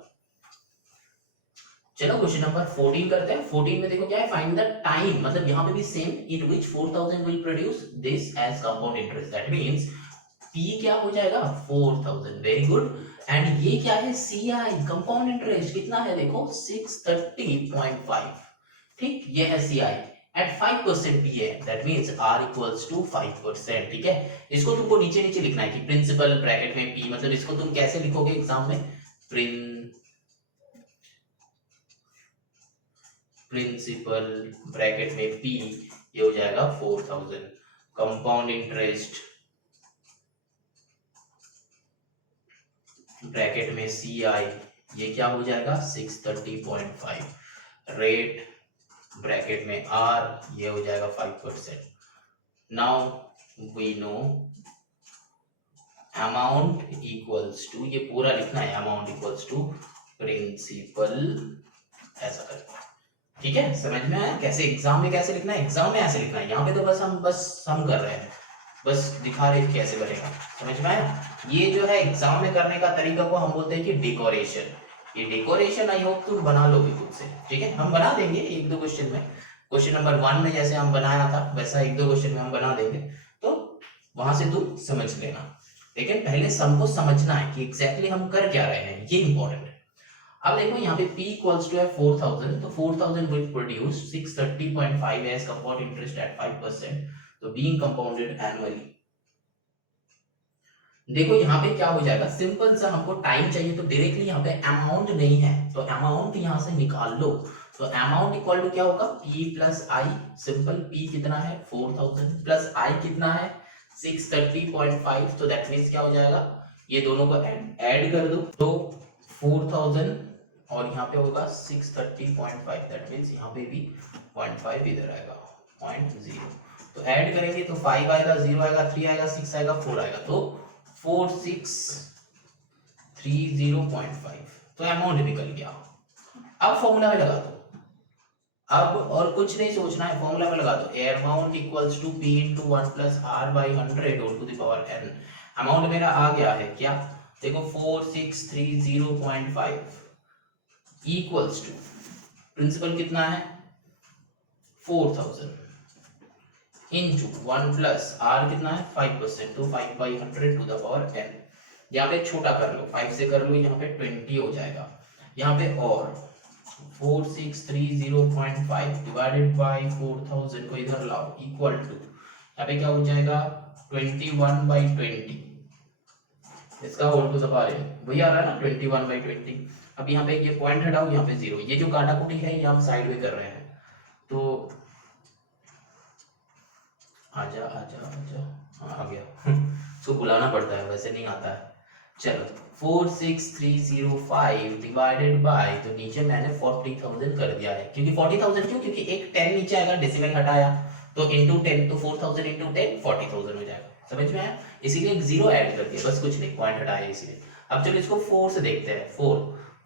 चलो क्वेश्चन नंबर 14 करते हैं। 14 में देखो क्या है, फाइंड द टाइम, मतलब यहाँ पे भी same, in which 4000 will produce this as compound interest, that means P क्या हो जाएगा 4000, वेरी गुड। एंड ये क्या है CI कंपाउंड इंटरेस्ट, कितना है देखो 630.5, ठीक, ये है CI एट 5% P है, that means R equals to 5%, ठीक है। इसको तुमको नीचे नीचे लिखना है कि प्रिंसिपल ब्रैकेट में P, मतलब इसको तुम कैसे लिखोगे एग्जाम में, प्रिंसिपल ब्रैकेट में P, ये हो जाएगा 4000, कंपाउंड इंटरेस्ट ब्रैकेट में CI, ये क्या हो जाएगा 630.5, रेट ब्रैकेट में R, ये हो जाएगा 5%। Now we know amount equals to, ये पूरा लिखना है, अमाउंट इक्वल्स टू प्रिंसिपल, ऐसा करके, ठीक है। समझ में आया कैसे एग्जाम में कैसे लिखना है, एग्जाम में ऐसे लिखना है, यहाँ पे तो बस हम कर रहे हैं, बस दिखा रहे कैसे बनेगा, समझ में आया। ये जो है एग्जाम में करने का तरीका को हम बोलते हैं कि डेकोरेशन। ये डेकोरेशन आई होप तुम बना लोगे खुद से, ठीक है। हम बना देंगे एक दो क्वेश्चन में, क्वेश्चन नंबर 1 में जैसे हम बनाया था वैसा एक दो क्वेश्चन में हम बना देंगे, तो वहां से तुम समझ लेना, लेकिन पहले सबको समझना है कि एग्जैक्टली हम कर क्या रहे हैं, ये इंपॉर्टेंट है। अब देखो यहाँ पे P इक्वल्स टू है 4000, तो 4000 will produce 630.5 as compound interest at 5%, तो बीइंग कंपाउंडेड एनुअली। देखो यहाँ पे क्या हो जाएगा, सिंपल सा हमको टाइम चाहिए, तो डायरेक्टली यहाँ पे अमाउंट नहीं है, तो अमाउंट यहाँ से निकाल लो, तो अमाउंट इक्वल टू क्या होगा P plus I, simple P कितना है 4000 प्लस I कितना है 630.5, तो दैट मींस क्या हो जाएगा, ये दोनों को ऐड कर दो, तो 4000 और यहाँ पे होगा 630.5, दैट मींस यहाँ पे भी 0.5 इधर आएगा 0.0, तो ऐड करेंगे तो 5 आएगा, 0 आएगा, 3 आएगा, 6 आएगा, 4 आएगा, तो 4630.5, तो अमाउंट निकल गया। अब फॉर्मूला में लगा दो, अब और कुछ नहीं सोचना है, फॉर्मूला में लगा दो, amount equals to P into 1 plus R by 100 all to the power n। Amount मेरा आ गया है क्या, देखो 4630.5 इक्वल्स टू प्रिंसिपल कितना है 4000 into 1 plus R कितना है 5%, तो 5 by 100 to the power n। यहाँ पे छोटा कर लो, 5 से कर लो, यहाँ पे 20 हो जाएगा, यहाँ पे और 4630.5 डिवाइडेड बाय 4000 को इधर लाओ, इक्वल टू, यहाँ पे क्या हो जाएगा 21/20, इसका whole to the power n, वही आ रहा है ना 21/20। अब यहाँ पे ये पॉइंट हटाओ, यहाँ पे 0, ये जो काटाकुटी है ये हम साइड में कर रहे हैं, तो आजा आजा आजा, हाँ आ गया इसको बुलाना पड़ता है, वैसे नहीं आता है। चलो 46305 डिवाइडेड बाय, तो नीचे मैंने 40,000 कर दिया है, क्योंकि 40,000 क्यों, क्योंकि एक 10 नीचे आएगा, डेसिमल हटाया, तो इंटू 10, तो 4,000 इंटू 10 40,000 हो जाएगा, समझ में आया। इसीलिए एक जीरो ऐड कर दिया, बस कुछ नहीं, पॉइंट हटाया इसलिए। अब चलो इसको 4 से देखते हैं, 4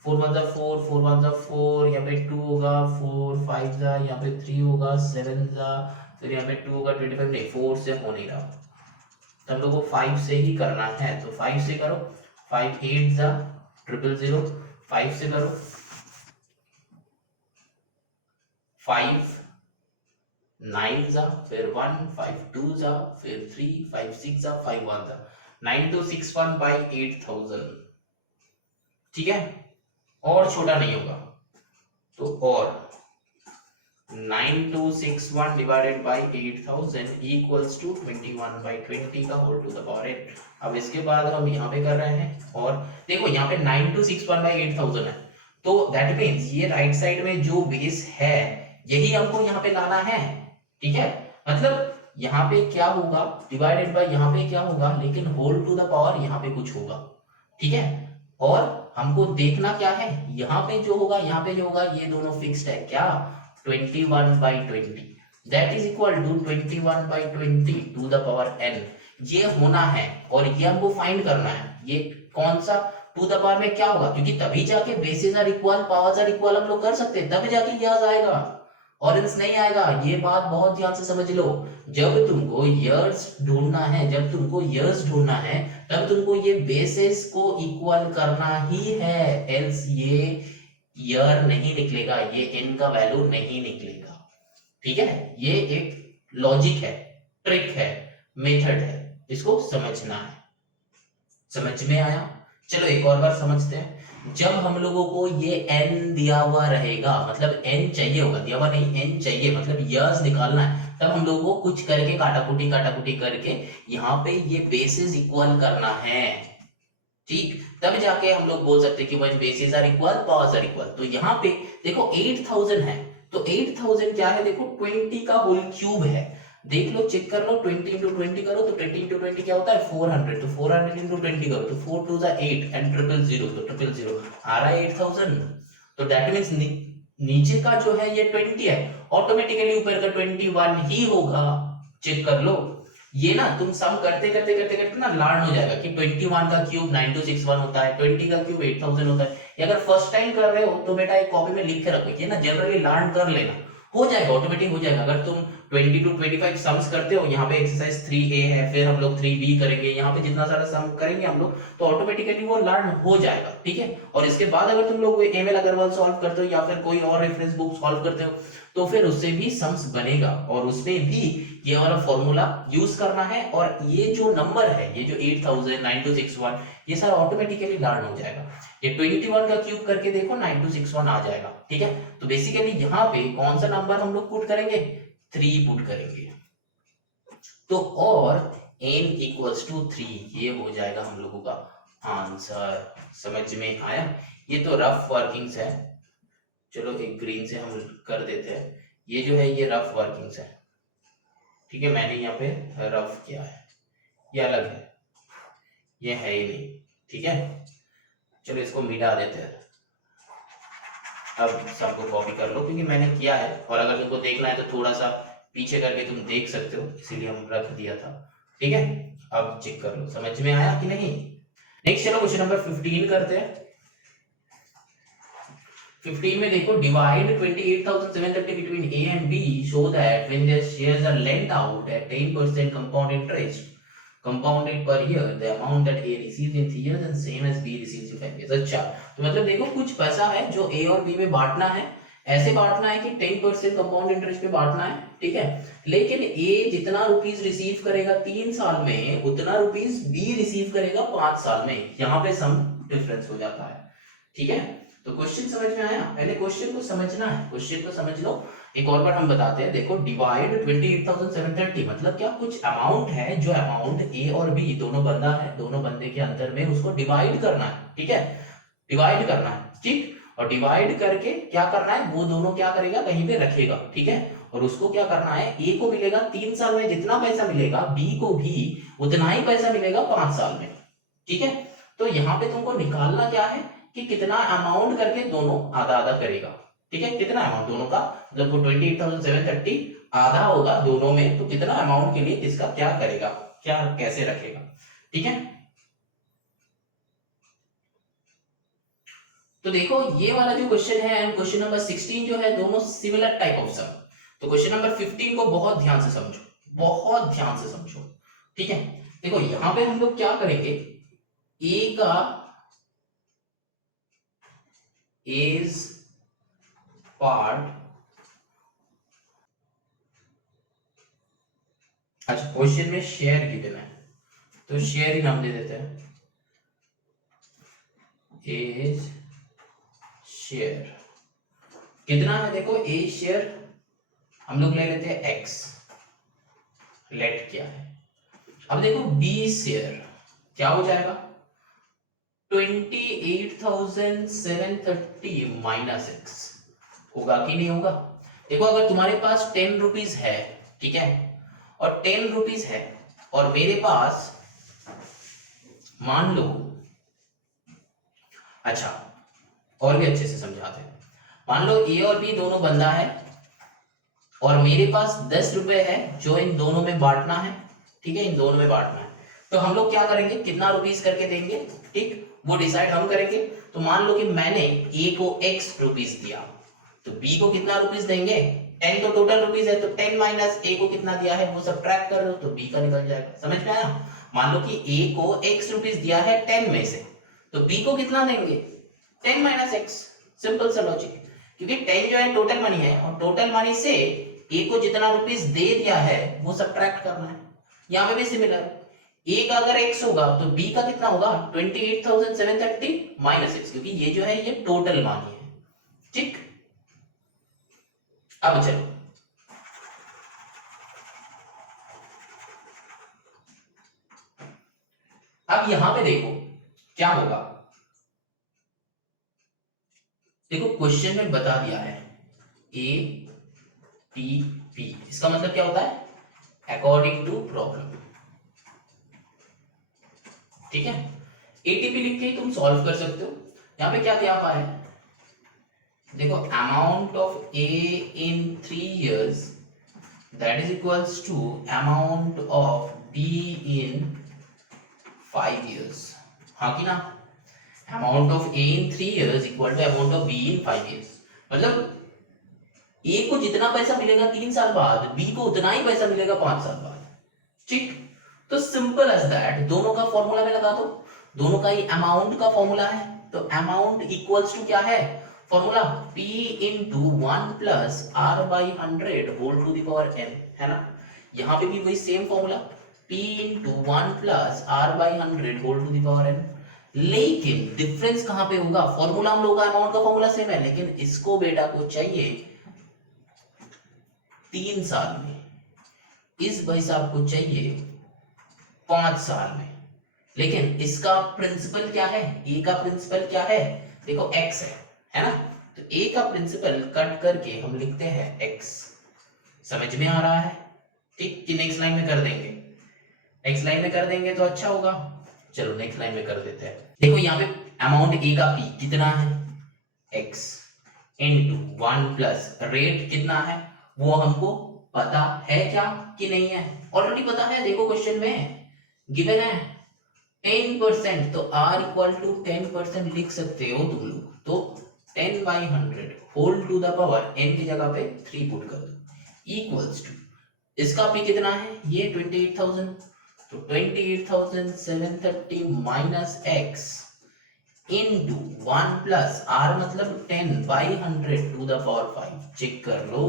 1 4, 4 1 4, यहाँ पे 2 होगा, 4 5 जा, यहाँ पे 3 होगा, 7 जा, फिर यहाँ पे 2 होगा, 25 नहीं, 4 से हो नहीं रहा, तो हम लोग को 5 से ही करना है, तो 5 से करो, 5 8 जा 000, 5 से करो, 5 9 जा, फिर 1 5 2 जा, फिर 3 5 6 जा, 5 1 जा, 9261/8000, ठीक है, और छोटा नहीं होगा, तो और 9261 डिवाइडेड बाई 8000 इक्वल्स टू 21/20 का होल टू द पावर 8। अब इसके बाद हम यहाँ पे कर रहे हैं, और देखो यहाँ पे 9261/8000 है, तो दैट मीन्स ये राइट साइड में जो बेस है यही हमको यहाँ पे लाना है, ठीक है, मतलब यहाँ पे क्या होगा डिवाइडेड बाय यहाँ पे क्या होगा, लेकिन होल टू द पावर यहाँ पे कुछ होगा, ठीक है, और हमको देखना क्या है, यहाँ पे जो होगा यहाँ पे जो होगा ये दोनों फिक्स्ड है, क्या 21/20, that is equal to 21/20 to the power n, ये होना है, और ये हमको फाइंड करना है, ये कौन सा टू द पावर में क्या होगा, क्योंकि तभी जाके bases are equal, powers are equal हम लोग कर सकते हैं, तभी जाके ये आएगा, और इल्स नहीं आएगा। ये बात बहुत ध्यान से समझ लो, जब तुमको इयर्स ढूंढना है, जब तुमको इयर्स ढूंढना है, तब तुमको ये बेसिस को इक्वल करना ही है, एल्स ये ईयर नहीं निकलेगा, ये n का वैल्यू नहीं निकलेगा, ठीक है, ये एक लॉजिक है, ट्रिक है, मेथड है, इसको समझना है, समझ में आया। चलो एक और बार समझते हैं, जब हम लोगों को ये n दिया हुआ रहेगा, मतलब n चाहिए होगा, दिया हुआ नहीं, n चाहिए मतलब ईयर्स निकालना है, तब हम लोगों को कुछ करके काटाकुटी करके यहाँ पे ये बेसिस इक्वल करना है, ठीक, तब जाके हम लोग बोल सकते हैं कि भाई bases are equal, powers are equal. तो यहाँ पे देखो 8000 है, तो 8000 क्या है, देखो 20 का होल क्यूब है, देख लो, चेक कर लो, 20 into 20 करो, तो 20 into 20 क्या होता है 400, तो 400 into 20 करो, तो 4 2 8 एंड 000, तो 000 आ रहा है 8000, तो दैट मींस नीचे का जो है ये 20 है, ऑटोमेटिकली ऊपर का 21 ही होगा, चेक कर लो। ये ना तुम सम करते करते ना लर्न हो जाएगा कि 21 का क्यूब 9261 होता है, 20 का क्यूब 8000 होता है। ये अगर फर्स्ट टाइम कर रहे हो तो बेटा एक कॉपी में लिख के रखो, ये ना जनरली लर्न कर लेना, हो जाएगा, ऑटोमेटिक हो जाएगा। अगर तुम 20 to 25 सम्स करते हो, यहाँ पे एक्सरसाइज 3A है, फिर हम लोग 3B करेंगे, यहाँ पे जितना सारा सम करेंगे हम लोग, तो ऑटोमेटिकली वो लर्न हो जाएगा, ठीक है। और इसके बाद अगर तुम लोग एमएल अग्रवाल सॉल्व करते हो या फिर कोई और रेफरेंस बुक सॉल्व करते हो, तो फिर उससे भी सम्स बनेगा, और उसमें भी ये वाला फॉर्मूला यूज करना है, और ये जो नंबर है, ये जो 8000 9261, ये सारा ऑटोमेटिकली लर्न हो जाएगा। ये 21 का क्यूब करके देखो 9261 आ जाएगा, ठीक है। तो बेसिकली यहाँ पे कौन सा नंबर हम लोग पुट करेंगे, 3 पुट करेंगे, तो और n इक्वल्स टू 3, ये हो जाएगा हम लोगों का आंसर। समझ में आया। ये तो रफ वर्किंग्स है, चलो एक ग्रीन से हम कर देते हैं, ये जो है ये रफ वर्किंग्स है, ठीक है, मैंने यहाँ पे रफ किया है, ये अलग है, ये है ही नहीं, ठीक है। चलो इसको मिटा देते हैं, अब सबको कॉपी कर लो क्योंकि मैंने किया है, और अगर तुमको देखना है तो थोड़ा सा पीछे करके तुम देख सकते हो, इसीलिए हम रख दिया था, ठीक है। अब चेक कर लो समझ में आया कि नहीं। नेक्स्ट चलो क्वेश्चन नंबर 15 करते हैं। 15 में देखो, divide 28,730 between A and B show that when their shares are lent out at 10% compound interest compounded per year, the amount that A receives in 3 years and same as B receives in 5 years। अच्छा, तो मतलब देखो कुछ पैसा है जो A और B में बांटना है, ऐसे बांटना है कि 10% कंपाउंड इंटरेस्ट पे बांटना है, ठीक है, लेकिन A जितना रुपीस रिसीव करेगा 3 साल में, उतना रुपीस B रिसीव करेगा 5 साल में, यहाँ पे सम डिफरेंस हो जाता है, ठीक है। तो क्वेश्चन समझ में आया? पहले क्वेश्चन को समझना है, क्वेश्चन को समझ लो। एक और बार हम बताते हैं, देखो डिवाइड 28,730 मतलब क्या, कुछ अमाउंट है, जो अमाउंट ए और बी दोनों बंदा है, दोनों बंदे के अंदर में उसको डिवाइड करना है, ठीक है, डिवाइड करना है, ठीक। और डिवाइड करके क्या करना है, वो दोनों क्या करेगा, कहीं पे रखेगा, ठीक है। और उसको क्या करना है, ए को मिलेगा 3 साल में जितना पैसा मिलेगा, बी को भी उतना ही पैसा मिलेगा 5 साल में, ठीक है। तो यहाँ पे तुमको निकालना क्या है कि कितना अमाउंट करके दोनों आधा आधा करेगा, ठीक है। कितना अमाउंट दोनों का, जब वो 28,730 आधा होगा दोनों में, तो कितना अमाउंट के लिए किसका क्या करेगा, क्या कैसे रखेगा, ठीक है। तो देखो ये वाला जो क्वेश्चन है, क्वेश्चन नंबर 16 जो है, दोनों सिमिलर टाइप ऑफ सम। तो क्वेश्चन नंबर 15 को बहुत ध्यान से समझो, बहुत ध्यान से समझो, ठीक है। देखो यहां पे हम लोग क्या करेंगे, ए का इज पार्ट, अच्छा क्वेश्चन में शेयर गिवन है तो शेयर ही नाम दे देते हैं, इज शेयर। कितना है देखो, ए शेयर हम लोग ले लेते हैं एक्स, लेट क्या है। अब देखो बी शेयर क्या हो जाएगा, 28,730 माइनस एक्स, होगा कि नहीं होगा। देखो अगर तुम्हारे पास 10 रुपीज है, ठीक है, और 10 रुपीज है, और मेरे पास मान लो, अच्छा और भी अच्छे से समझाते हैं, मान लो ए और बी दोनों बंदा है, और मेरे पास 10 रुपए है जो इन दोनों में बांटना है, ठीक है, इन दोनों में बांटना है। तो हम लोग क्या करेंगे, कितना रुपीस करके देंगे, ठीक, वो डिसाइड हम करेंगे। तो मान लो कि मैंने ए को x रुपीस दिया, तो बी को कितना रुपीस देंगे, 10 तो टोटल रुपीस है, तो 10 माइनस ए को कितना दिया है वो सब्ट्रैक्ट कर दो, तो बी का निकल जाएगा। समझ में आया? मान लो कि ए को x रुपीस दिया है 10 में से, तो बी को कितना देंगे, 10 माइनस x। सिंपल सा लॉजिक, क्योंकि 10 जो है टोटल मनी है, और टोटल मनी से ए को जितना रुपीस दे दिया है वो सब्ट्रैक्ट करना है। यहाँ पे भी सिमिलर, ए का अगर x होगा तो बी का कितना होगा, 28,730 माइनस x, क्योंकि ये जो है ये टोटल मानी है, ठीक। अब चलो अब यहां पे देखो क्या होगा, देखो क्वेश्चन में बता दिया है ए टी पी, इसका मतलब क्या होता है, अकॉर्डिंग टू प्रॉब्लम, ठीक है। एटीपी लिख के तुम सॉल्व कर सकते हो। यहां पे क्या दिया हुआ है, देखो amount of A in 3 years that is equals to amount of B in 5 years, हाँ कि ना। Amount of A in 3 years equal to amount of B in 5 years, मतलब ए को जितना पैसा मिलेगा 3 साल बाद, बी को उतना ही पैसा मिलेगा 5 साल बाद, ठीक। तो सिंपल एज दैट, दोनों का फॉर्मूला में लगा दो, दोनों का ही अमाउंट का फॉर्मूला है, तो अमाउंट इक्वल्स टू क्या है, formula P into 1 plus R by 100 whole to the power n, है ना। यहाँ पे भी वही same formula, P into 1 plus R by 100 whole to the power n, लेकिन डिफरेंस कहाँ पे होगा, फॉर्मूला हम लोग का अमाउंट का फॉर्मूला सेम है, लेकिन इसको बेटा को चाहिए 3 साल में, इस भाई साहब को चाहिए 5 साल में। लेकिन इसका प्रिंसिपल क्या है, ए का प्रिंसिपल क्या है, देखो x है ना। तो ए का प्रिंसिपल कट करके हम लिखते हैं x, समझ में आ रहा है, ठीक। कि नेक्स्ट लाइन में कर देंगे, नेक्स्ट लाइन में कर देंगे तो अच्छा होगा। चलो नेक्स्ट लाइन में कर देते हैं। देखो यहाँ पे अमाउंट ए का p कितना है, x इंटू 1 प्लस रेट कितना है वो हमको पता है क्या कि नहीं है, ऑलरेडी पता है। देखो क्वेश्चन में गिवन है 10%, तो r इक्वल टू 10% लिख सकते हो तुम लोग, तो 10 by 100 whole to the power n की जगह पे 3 पुट कर दो, इक्वल्स टू इसका p कितना है, ये 28,000, तो 28,730 minus x into 1 plus r मतलब 10 by 100 to the power 5। Check कर लो,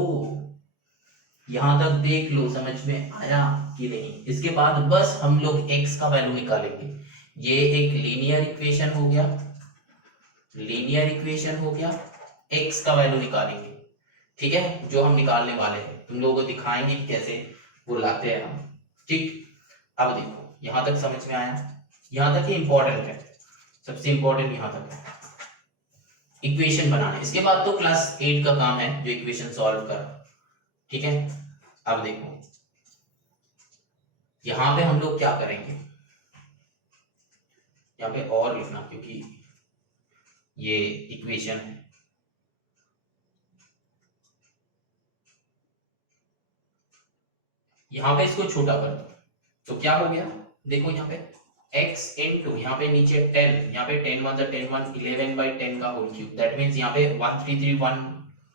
यहां तक देख लो समझ में आया कि नहीं। इसके बाद बस हम लोग x का वैल्यू निकालेंगे, ये एक लीनियर इक्वेशन हो गया, लीनियर इक्वेशन हो गया, x का वैल्यू निकालेंगे, ठीक है, जो हम निकालने वाले हैं, तुम लोगों को दिखाएंगे कि कैसे वो लाते हैं हम, ठीक। अब देखो यहां तक समझ में आया, यहां तक ये इंपॉर्टेंट है, सबसे इंपॉर्टेंट यहां तक है इक्वेशन बनाना। इसके बाद तो क्लास 8 का काम है जो इक्वेशन सॉल्व कर, ठीक है। अब देखो यहां पे हम लोग क्या करेंगे, यहाँ पे और लिखना क्योंकि ये इक्वेशन है, यहां पे इसको छोटा कर दो तो क्या हो गया, देखो यहाँ पे x इंटू यहाँ पे नीचे 10, यहाँ पे 10 1 10 1 11 बाई 10 का होल क्यूब, दैट मीन्स यहाँ पे 1331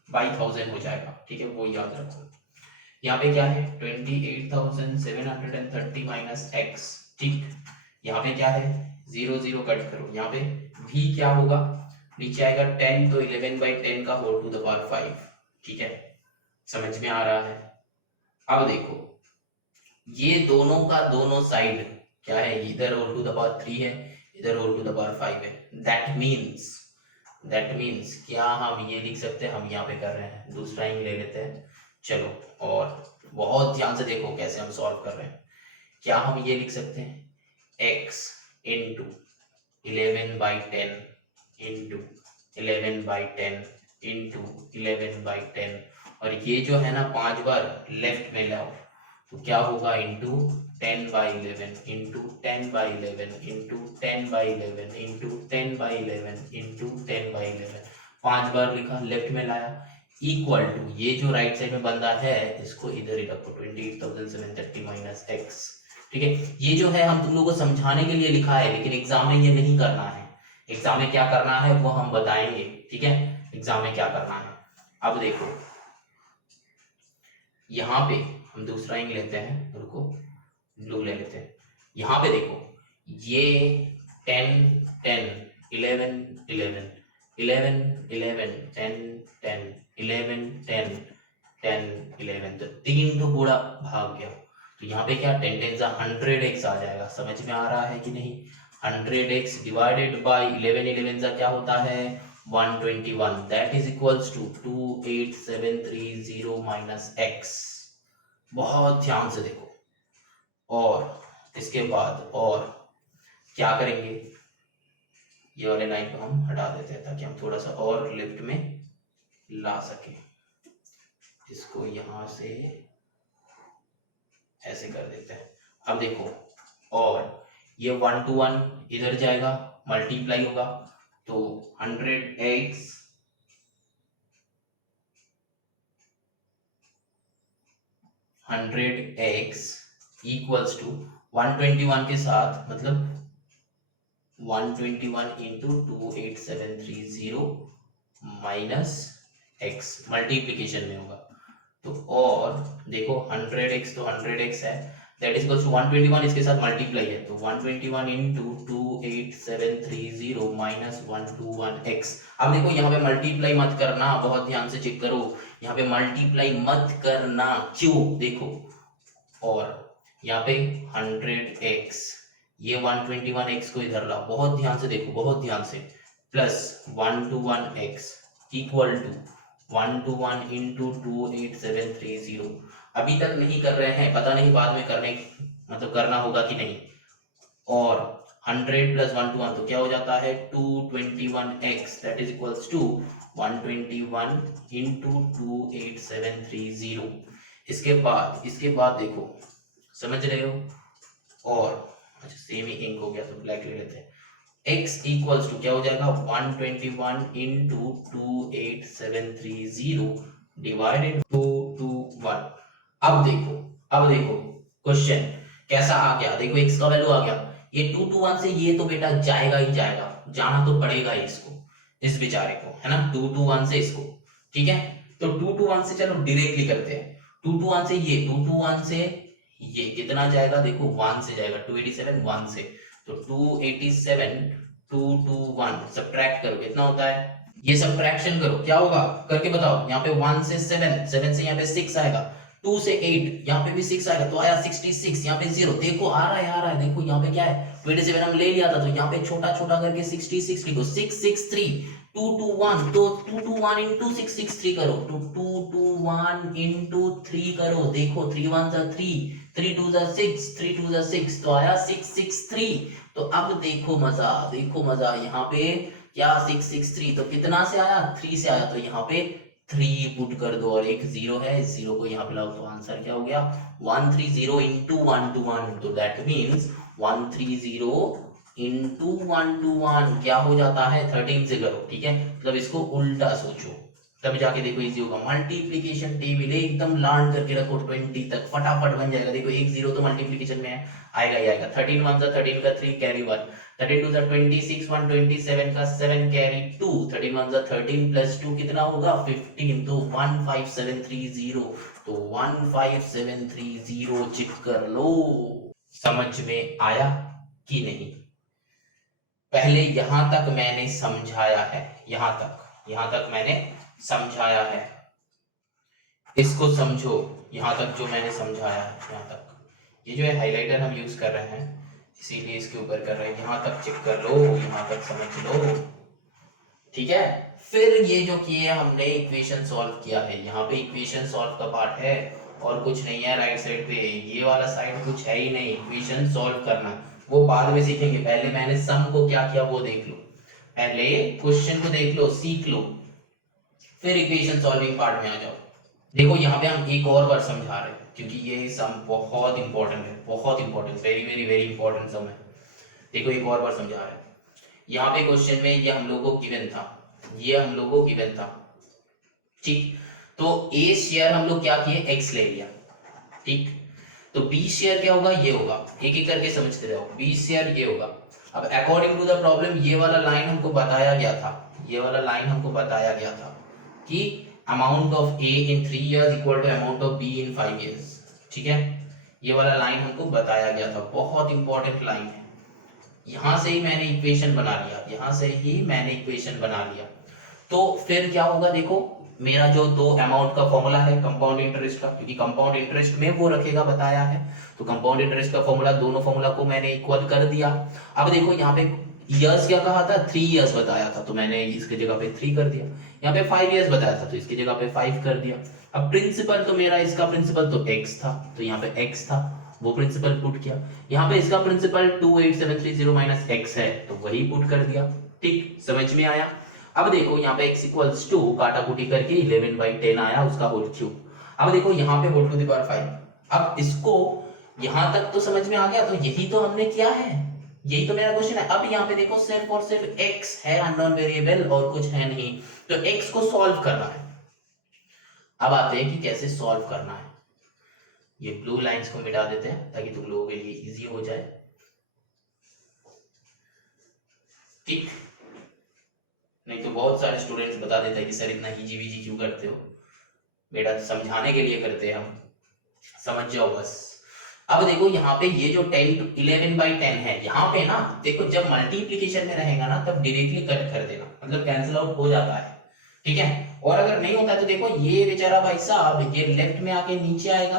बाई 1000 हो जाएगा, ठीक है, वो याद रखो। यहाँ पे क्या है 28,730 माइनस x, ठीक। यहाँ पे क्या है 0 0 कट करो, यहाँ पे v क्या होगा, नीचे आएगा 10 तो 11 बाई 10 का होल टू द पावर 5, ठीक है, समझ में आ रहा है। अब देखो ये दोनों का दोनों साइड क्या है, इधर होल टू द पावर 3 है, इधर होल टू द पावर 5 है, दैट मीन्स क्या हम ये लिख सकते हैं, हम यहाँ पे कर रहे हैं दूसरा ही ले लेते हैं, चलो, और बहुत ध्यान से देखो कैसे हम सॉल्व कर रहे हैं। क्या हम ये लिख सकते हैं x into 11 by 10 into 11 by 10 into 11 by 10, और ये जो है ना 5 बार लेफ्ट में लाओ तो क्या होगा into 10 by 11 into 10 by 11 into 10 by 11 into 10 by 11 into 10 by 11, 5 बार लिखा लेफ्ट में लाया, इक्वल टू ये जो राइट साइड में बंदा है इसको इधर ही रखो 28,730 माइनस x, ठीक है। ये जो है हम तुम लोगों को समझाने के लिए लिखा है, लेकिन एग्जाम में ये नहीं करना है, एग्जाम में क्या करना है वो हम बताएंगे, ठीक है, एग्जाम में क्या करना है। अब देखो यहाँ पे हम दूसरा इंक लेते हैं, रुको ब्लू ले लेते हैं, यहाँ पे देखो ये 10 10 11 11 11 11 10 10 11 10 10 11, तो 3 तो पूरा भाग गया, तो यहाँ पे क्या 10 10 100x आ जाएगा, समझ में आ रहा है कि नहीं। 100x डिवाइडेड बाई 11 11 क्या होता है 121, that is equals to 28730 minus x। बहुत ध्यान से देखो, और इसके बाद और क्या करेंगे, ये वाले लाइन को हम हटा देते हैं ताकि हम थोड़ा सा और लेफ्ट में ला सके, इसको यहां से ऐसे कर देते हैं। अब देखो और ये 1 to 1 इधर जाएगा, मल्टीप्लाई होगा, तो 100x इक्वल्स टू 121 के साथ, मतलब 121 इंटू 28730 माइनस x, मल्टीप्लीकेशन में होगा, तो और देखो 100x तो 100x है, दैट इज इक्वल्स टू 121 इसके साथ मल्टीप्लाई है, तो 121 इंटू 28730 माइनस 121x। अब देखो यहाँ पे मल्टीप्लाई मत करना, बहुत ध्यान से चेक करो, यहाँ पे मल्टीप्लाई मत करना, क्यों, देखो, और यहाँ पे 100x, ये 121x को इधर लाओ, बहुत ध्यान से देखो, बहुत ध्यान से, plus 121x equal to 121 into 28730, अभी तक नहीं कर रहे हैं, पता नहीं बाद में करने मतलब करना होगा कि नहीं, और 100 प्लस 121 तो क्या हो जाता है 221x, that is equals to 121 into 28730। इसके बाद देखो, समझ रहे हो, और अच्छा सेम ही इंक हो गया तो ब्लैक ले लेते हैं, x इक्वल्स टू क्या हो जाएगा 121 इंटू 28730 डिवाइडेड 221। अब देखो क्वेश्चन कैसा आ गया, देखो x का वैल्यू आ गया, ये 221 से ये तो बेटा जाएगा ही जाएगा, जाना तो पड़ेगा ही इसको, इस बेचारे को, है ना, 221 से इसको, ठीक है, तो 221 से चलो डायरेक्टली करते हैं, 221 से ये 221 से ये कितना जाएगा, देखो 1 से जाएगा, 287 1 से, तो 287 221 सब्ट्रैक्ट करो कितना होता है, ये सब्ट्रैक्शन करो क्या होगा करके बताओ, यहाँ पे 1 से 7 7 से यहाँ पे 6 आएगा, 2 से 8, यहाँ पे भी 6 आएगा तो आया 66, यहाँ पे 0, देखो आ रहा है, देखो यहाँ पे क्या है 27 हम ले लिया था, तो यहाँ पे छोटा छोटा करके 66 लिखो, 663, 221, तो 221 इंटू 663 करो, तो 221 इंटू 3 करो, देखो 3 1 3, 3 2 6, 3 2 6, तो आया 663। तो अब देखो मजा, यहाँ पे क्या 663, तो कितना से आया 3 से आया, तो यहाँ पे 3 पुट कर दो और एक 0 है, इस 0 को यहाँ पे लाओ, तो आंसर क्या हो गया 130 इंटू 1 to 1, तो दैट मीन्स 130 इंटू 1 to 1 क्या हो जाता है 13 से करो, ठीक है, मतलब इसको उल्टा सोचो तब जाके देखो इजी होगा। मल्टीप्लीकेशन टेबल एकदम लर्न करके रखो 20 तक, फटाफट बन जाएगा। देखो एक 0 तो मल्टीप्लीकेशन में है, आएगा ही आएगा। 13 1 13 का 3 कैरी 1, 13 2 26 1 27 का 7 कैरी 2, 13 1 13 प्लस 2 कितना होगा 15, तो 15730, तो 15730 चिक कर लो। समझ में आया कि नहीं? पहले यहां तक मैंने समझाया है, यहां तक मैंने समझाया है, इसको समझो। यहां तक जो मैंने समझाया है, यहां तक ये जो है हाइलाइटर हम यूज कर रहे हैं इसीलिए इसके ऊपर कर रहे हैं, यहां तक चेक कर लो, यहां तक समझ लो, ठीक है। फिर ये जो किए हमने इक्वेशन सॉल्व किया है, यहाँ पे इक्वेशन सॉल्व का पार्ट है और कुछ नहीं है राइट साइड पे, ये वाला साइड कुछ है ही नहीं, इक्वेशन सॉल्व करना वो बाद में सीखेंगे, पहले मैंने सम को क्या किया वो देख लो, पहले क्वेश्चन को देख लो, सीख लो, फिर इक्वेशन सॉल्विंग पार्ट में आ जाओ। देखो यहाँ पे हम एक और बार समझा रहे हैं क्योंकि ये सम बहुत इंपॉर्टेंट है, बहुत important, very very very important sum है। देखो एक और बार समझा रहे हैं, यहाँ पे क्वेश्चन में ये हम लोगों को गिवन था, ये हम लोगों को गिवन था, ठीक। तो ए शेयर हम लोग क्या किए, एक्स ले लिया, ठीक। तो बी शेयर क्या होगा, ये होगा, एक एक करके समझते रहो, बी शेयर ये होगा। अब अकॉर्डिंग टू द प्रॉब्लम ये वाला लाइन हमको बताया गया था, ये वाला लाइन हमको बताया गया था कि amount of A in 3 years equal to amount of B in 5 years, ठीक है। ये वाला लाइन हमको बताया गया था, बहुत इंपॉर्टेंट लाइन है। यहां से ही मैंने इक्वेशन बना लिया, यहां से ही मैंने इक्वेशन बना लिया। तो फिर क्या होगा, देखो मेरा जो दो अमाउंट का फॉर्मूला है कंपाउंड इंटरेस्ट का, क्योंकि कंपाउंड इंटरेस्ट में वो रखेगा बताया है, तो कंपाउंड इंटरेस्ट का फॉर्मूला, दोनों फॉर्मूला को मैंने इक्वल कर दिया। अब देखो यहाँ पे ईयर्स क्या कहा था, 3 years बताया था, तो मैंने इसके जगह पे 3 कर दिया। यहाँ पे 5 years बताया था तो इसकी जगह पे 5 कर दिया। अब प्रिंसिपल तो मेरा, इसका प्रिंसिपल तो x था, तो यहाँ पे x था, वो प्रिंसिपल पुट किया। यहाँ पे इसका प्रिंसिपल 28730 माइनस x है, तो वही पुट कर दिया, ठीक, समझ में आया। अब देखो यहाँ पे x इक्वल्स टू काटा कुटी करके 11/10 आया, उसका होल क्यूब। अब देखो यहाँ पे होल टू द पावर 5। अब इसको यहां तक तो समझ में आ गया, तो यही तो हमने किया है, यही तो मेरा क्वेश्चन है। अब यहाँ पे देखो सिर्फ और सिर्फ x है अननोन वेरिएबल और कुछ है नहीं, तो x को सॉल्व करना है। अब आते हैं कि कैसे सॉल्व करना है। ये ब्लू लाइंस को मिटा देते हैं ताकि तुम लोगों के लिए इजी हो जाए, ठीक। नहीं तो बहुत सारे स्टूडेंट्स बता देते हैं कि सर इतना हिजी विजी क्यों करते हो, बेटा समझाने के लिए करते हैं हम, समझ जाओ बस। अब देखो यहाँ पे ये जो 11/10 है, यहाँ पे ना देखो जब मल्टीप्लीकेशन में रहेगा ना तब डायरेक्टली कट कर देना, मतलब कैंसिल आउट हो जाता है, ठीक है। और अगर नहीं होता तो देखो ये बेचारा भाई साहब ये लेफ्ट में आके नीचे आएगा,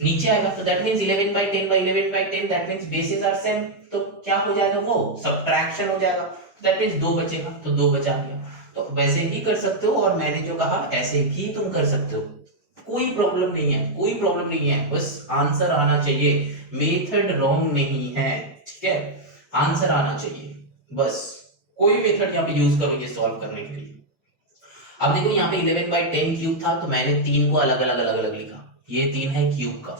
तो that means 11/10 by 11/10, that means bases are same, तो क्या हो जाएगा वो सब्ट्रैक्शन हो जाएगा, तो दैट मींस 2 बचेगा, तो 2 बचा गया। तो वैसे भी कर सकते हो और मैंने जो कहा ऐसे भी तुम कर सकते हो, कोई प्रॉब्लम नहीं है, कोई प्रॉब्लम नहीं है, बस आंसर आना चाहिए, मेथड रॉन्ग नहीं है, ठीक है, आंसर आना चाहिए, बस कोई मेथड यहाँ पे यूज करो ये सॉल्व करने के लिए। अब देखो यहाँ पे 11/10 क्यूब था, तो मैंने 3 को अलग अलग लिखा, ये 3 है क्यूब का,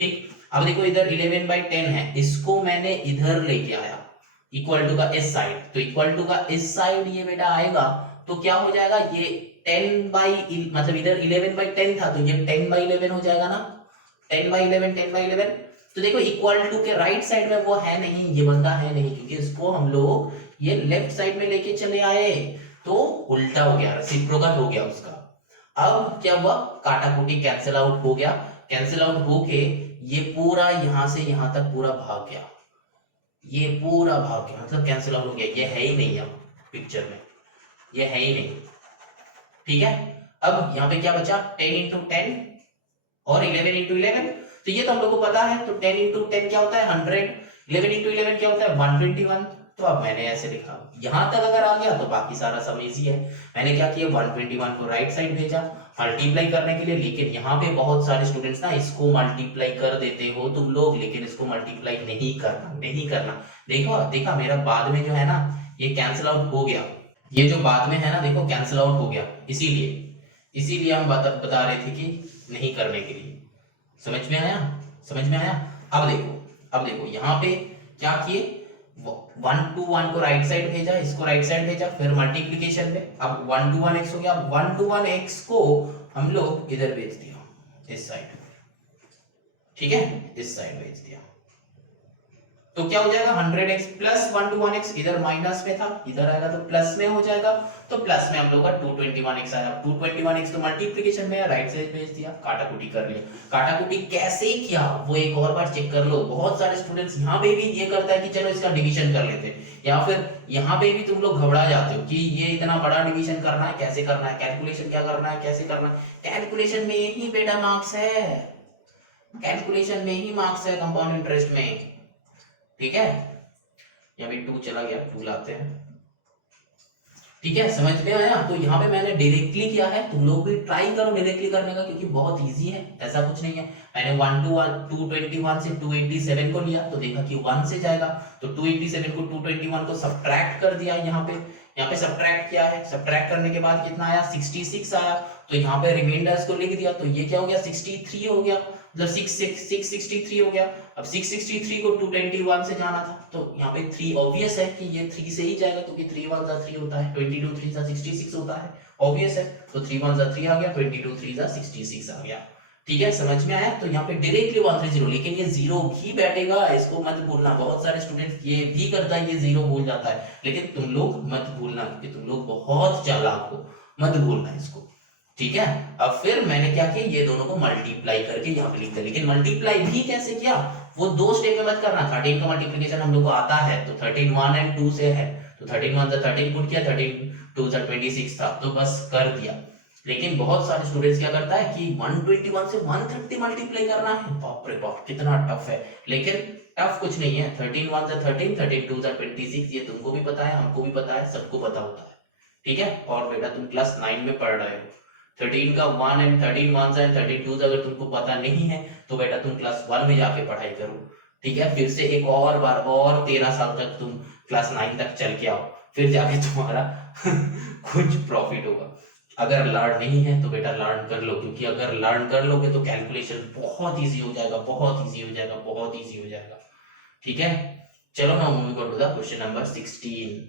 ठीक। अब देखो इधर 11/10 है, इसको मैंने इधर लेके आया इक्वल टू का इस साइड, तो इक्वल टू का इस साइड ये बेटा आएगा, तो क्या हो जाएगा ये 10 मतलब इधर 11/10 था, तो ये 10/11 हो जाएगा ना, 10/11 तो देखो इक्वल टू के राइट साइड में वो है नहीं, ये बंदा है नहीं, क्योंकि इसको हम लोग ये लेफ्ट साइड में लेके चले आए, तो उल्टा हो गया, रेसिप्रोकल हो गया उसका। अब क्या हुआ, काटा कुटी कैंसिल आउट हो गया, कैंसिल आउट होके ये पूरा यहां से यहां तक पूरा भाग गया, ये पूरा भाग गया, मतलब कैंसिल आउट हो गया, ये है ही नहीं अब पिक्चर में, ये है ही नहीं, ठीक है। अब यहाँ पे क्या बचा 10 × 10 और 11 इंटू 11, तो ये तो हम लोग को पता है। तो 10 इंटू 10 क्या होता है 100, 11 इंटू 11 क्या होता है 121। तो अब मैंने ऐसे लिखा, यहां तक अगर आ गया तो बाकी सारा सम इजी है। मैंने क्या किया 121 को राइट साइड भेजा मल्टीप्लाई करने के लिए, लेकिन यहाँ पे बहुत सारे स्टूडेंट्स ना इसको मल्टीप्लाई कर देते हो तुम लोग, लेकिन इसको मल्टीप्लाई नहीं करना, नहीं करना। देखो देखा मेरा बाद में जो है ना ये कैंसिल आउट हो गया, ये जो बाद में है ना देखो कैंसिल आउट हो गया, इसीलिए हम बता रहे थे कि नहीं करने के लिए। समझ में आया, समझ में आया। अब देखो यहाँ पे क्या किए 1 to 1 को राइट साइड भेजा, इसको राइट साइड भेजा, फिर मल्टीप्लीकेशन में अब 1 to 1 x हो गया। अब 1 to 1 x को हम लोग इधर भेज दिया इस साइड, ठीक है, इस साइड भेज दिया। तो क्या हो जाएगा 100x प्लस 1 to 1x, इधर माइनस में था इधर आएगा तो प्लस में हो जाएगा। तो प्लस में हम लोग का 221x आया। 221x तो मल्टीप्लिकेशन में राइट साइड भेज दिया, काटाकुटी कर लिया। काटाकुटी कैसे किया वो एक और बार चेक कर लो। बहुत सारे स्टूडेंट्स यहाँ पे भी ये करता है कि चलो इसका डिवीजन कर लेते हैं, या फिर यहाँ पे भी तुम लोग घबरा जाते हो कि ये इतना बड़ा डिवीजन करना है, कैसे करना है, कैलकुलेशन क्या करना है, कैसे करना है। कैलकुलेशन में ही बेटा मार्क्स है, कैलकुलेशन में ही मार्क्स है कंपाउंड इंटरेस्ट में, ठीक है। यहाँ भी 2 चला गया, 2 लाते हैं, ठीक है, समझ में आया। तो यहाँ पे मैंने डायरेक्टली किया है, तुम लोग भी ट्राई करो डायरेक्टली करने का, क्योंकि बहुत इजी है, ऐसा कुछ नहीं है। मैंने 1 to 1 221 से 287 को लिया तो देखा कि 1 से जाएगा, तो 287 को 221 को सब्ट्रैक्ट कर दिया। यहाँ पे सब्ट्रैक्ट किया है, सब्ट्रैक्ट करने के बाद कितना आया 66 आया। तो यहाँ पे रिमाइंडर्स को लिख दिया, तो ये क्या हो गया 63 हो गया, मतलब 663 हो गया। अब 663 को 221 से जाना था, तो यहाँ पे 3 ऑब्वियस है कि ये 3 से ही जाएगा, क्योंकि 3 1 जा 3 होता है, 22 3 जा 66 होता है, ऑब्वियस है। तो 3 1 जा 3 आ गया, 22 3 जा 66 आ गया, ठीक है, समझ में आया। तो यहाँ पे डायरेक्टली 130, लेकिन ये 0 भी बैठेगा, इसको मत भूलना। बहुत सारे स्टूडेंट्स ये भी करता है, ये 0 भूल जाता है, लेकिन तुम लोग मत भूलना कि तुम लोग बहुत चालाक हो, मत भूलना इसको, ठीक है। अब फिर मैंने क्या किया, ये दोनों को मल्टीप्लाई करके यहाँ पे लिख दिया। लेकिन मल्टीप्लाई भी कैसे किया वो 2 स्टेप में मत करना। 13 का मल्टीप्लिकेशन हम लोग को आता है, तो 13 1 and 2 से है, तो 13 1 जा 13 पुट किया, 13 2 जा 26 था, तो बस कर दिया। लेकिन बहुत सारे स्टूडेंट्स क्या करता है कि 121 से 130 मल्टीप्लाई करना है, बाप रे बाप कितना टफ है। लेकिन टफ कुछ नहीं है, 13 1 जा 13, 13 2 जा 26, ये तुमको भी पता है, हमको भी पता है, सबको पता होता है, ठीक है। और बेटा तुम क्लास 9 में पढ़ रहे हो, 13 का 1 एंड 13 1 एंड 13 2 अगर तुमको पता नहीं है तो बेटा तुम क्लास 1 में जाके पढ़ाई करो, ठीक है। फिर से एक और बार और 13 साल तक तुम क्लास 9 तक चल के आओ, फिर जाके तुम्हारा कुछ प्रॉफिट होगा। अगर लर्न नहीं है तो बेटा लर्न कर लो, क्योंकि अगर लर्न कर लोगे तो कैलकुलेशन बहुत इजी हो जाएगा, बहुत इजी हो जाएगा, बहुत इजी हो जाएगा, ठीक है। चलो ना मूवी को टू द क्वेश्चन नंबर 16।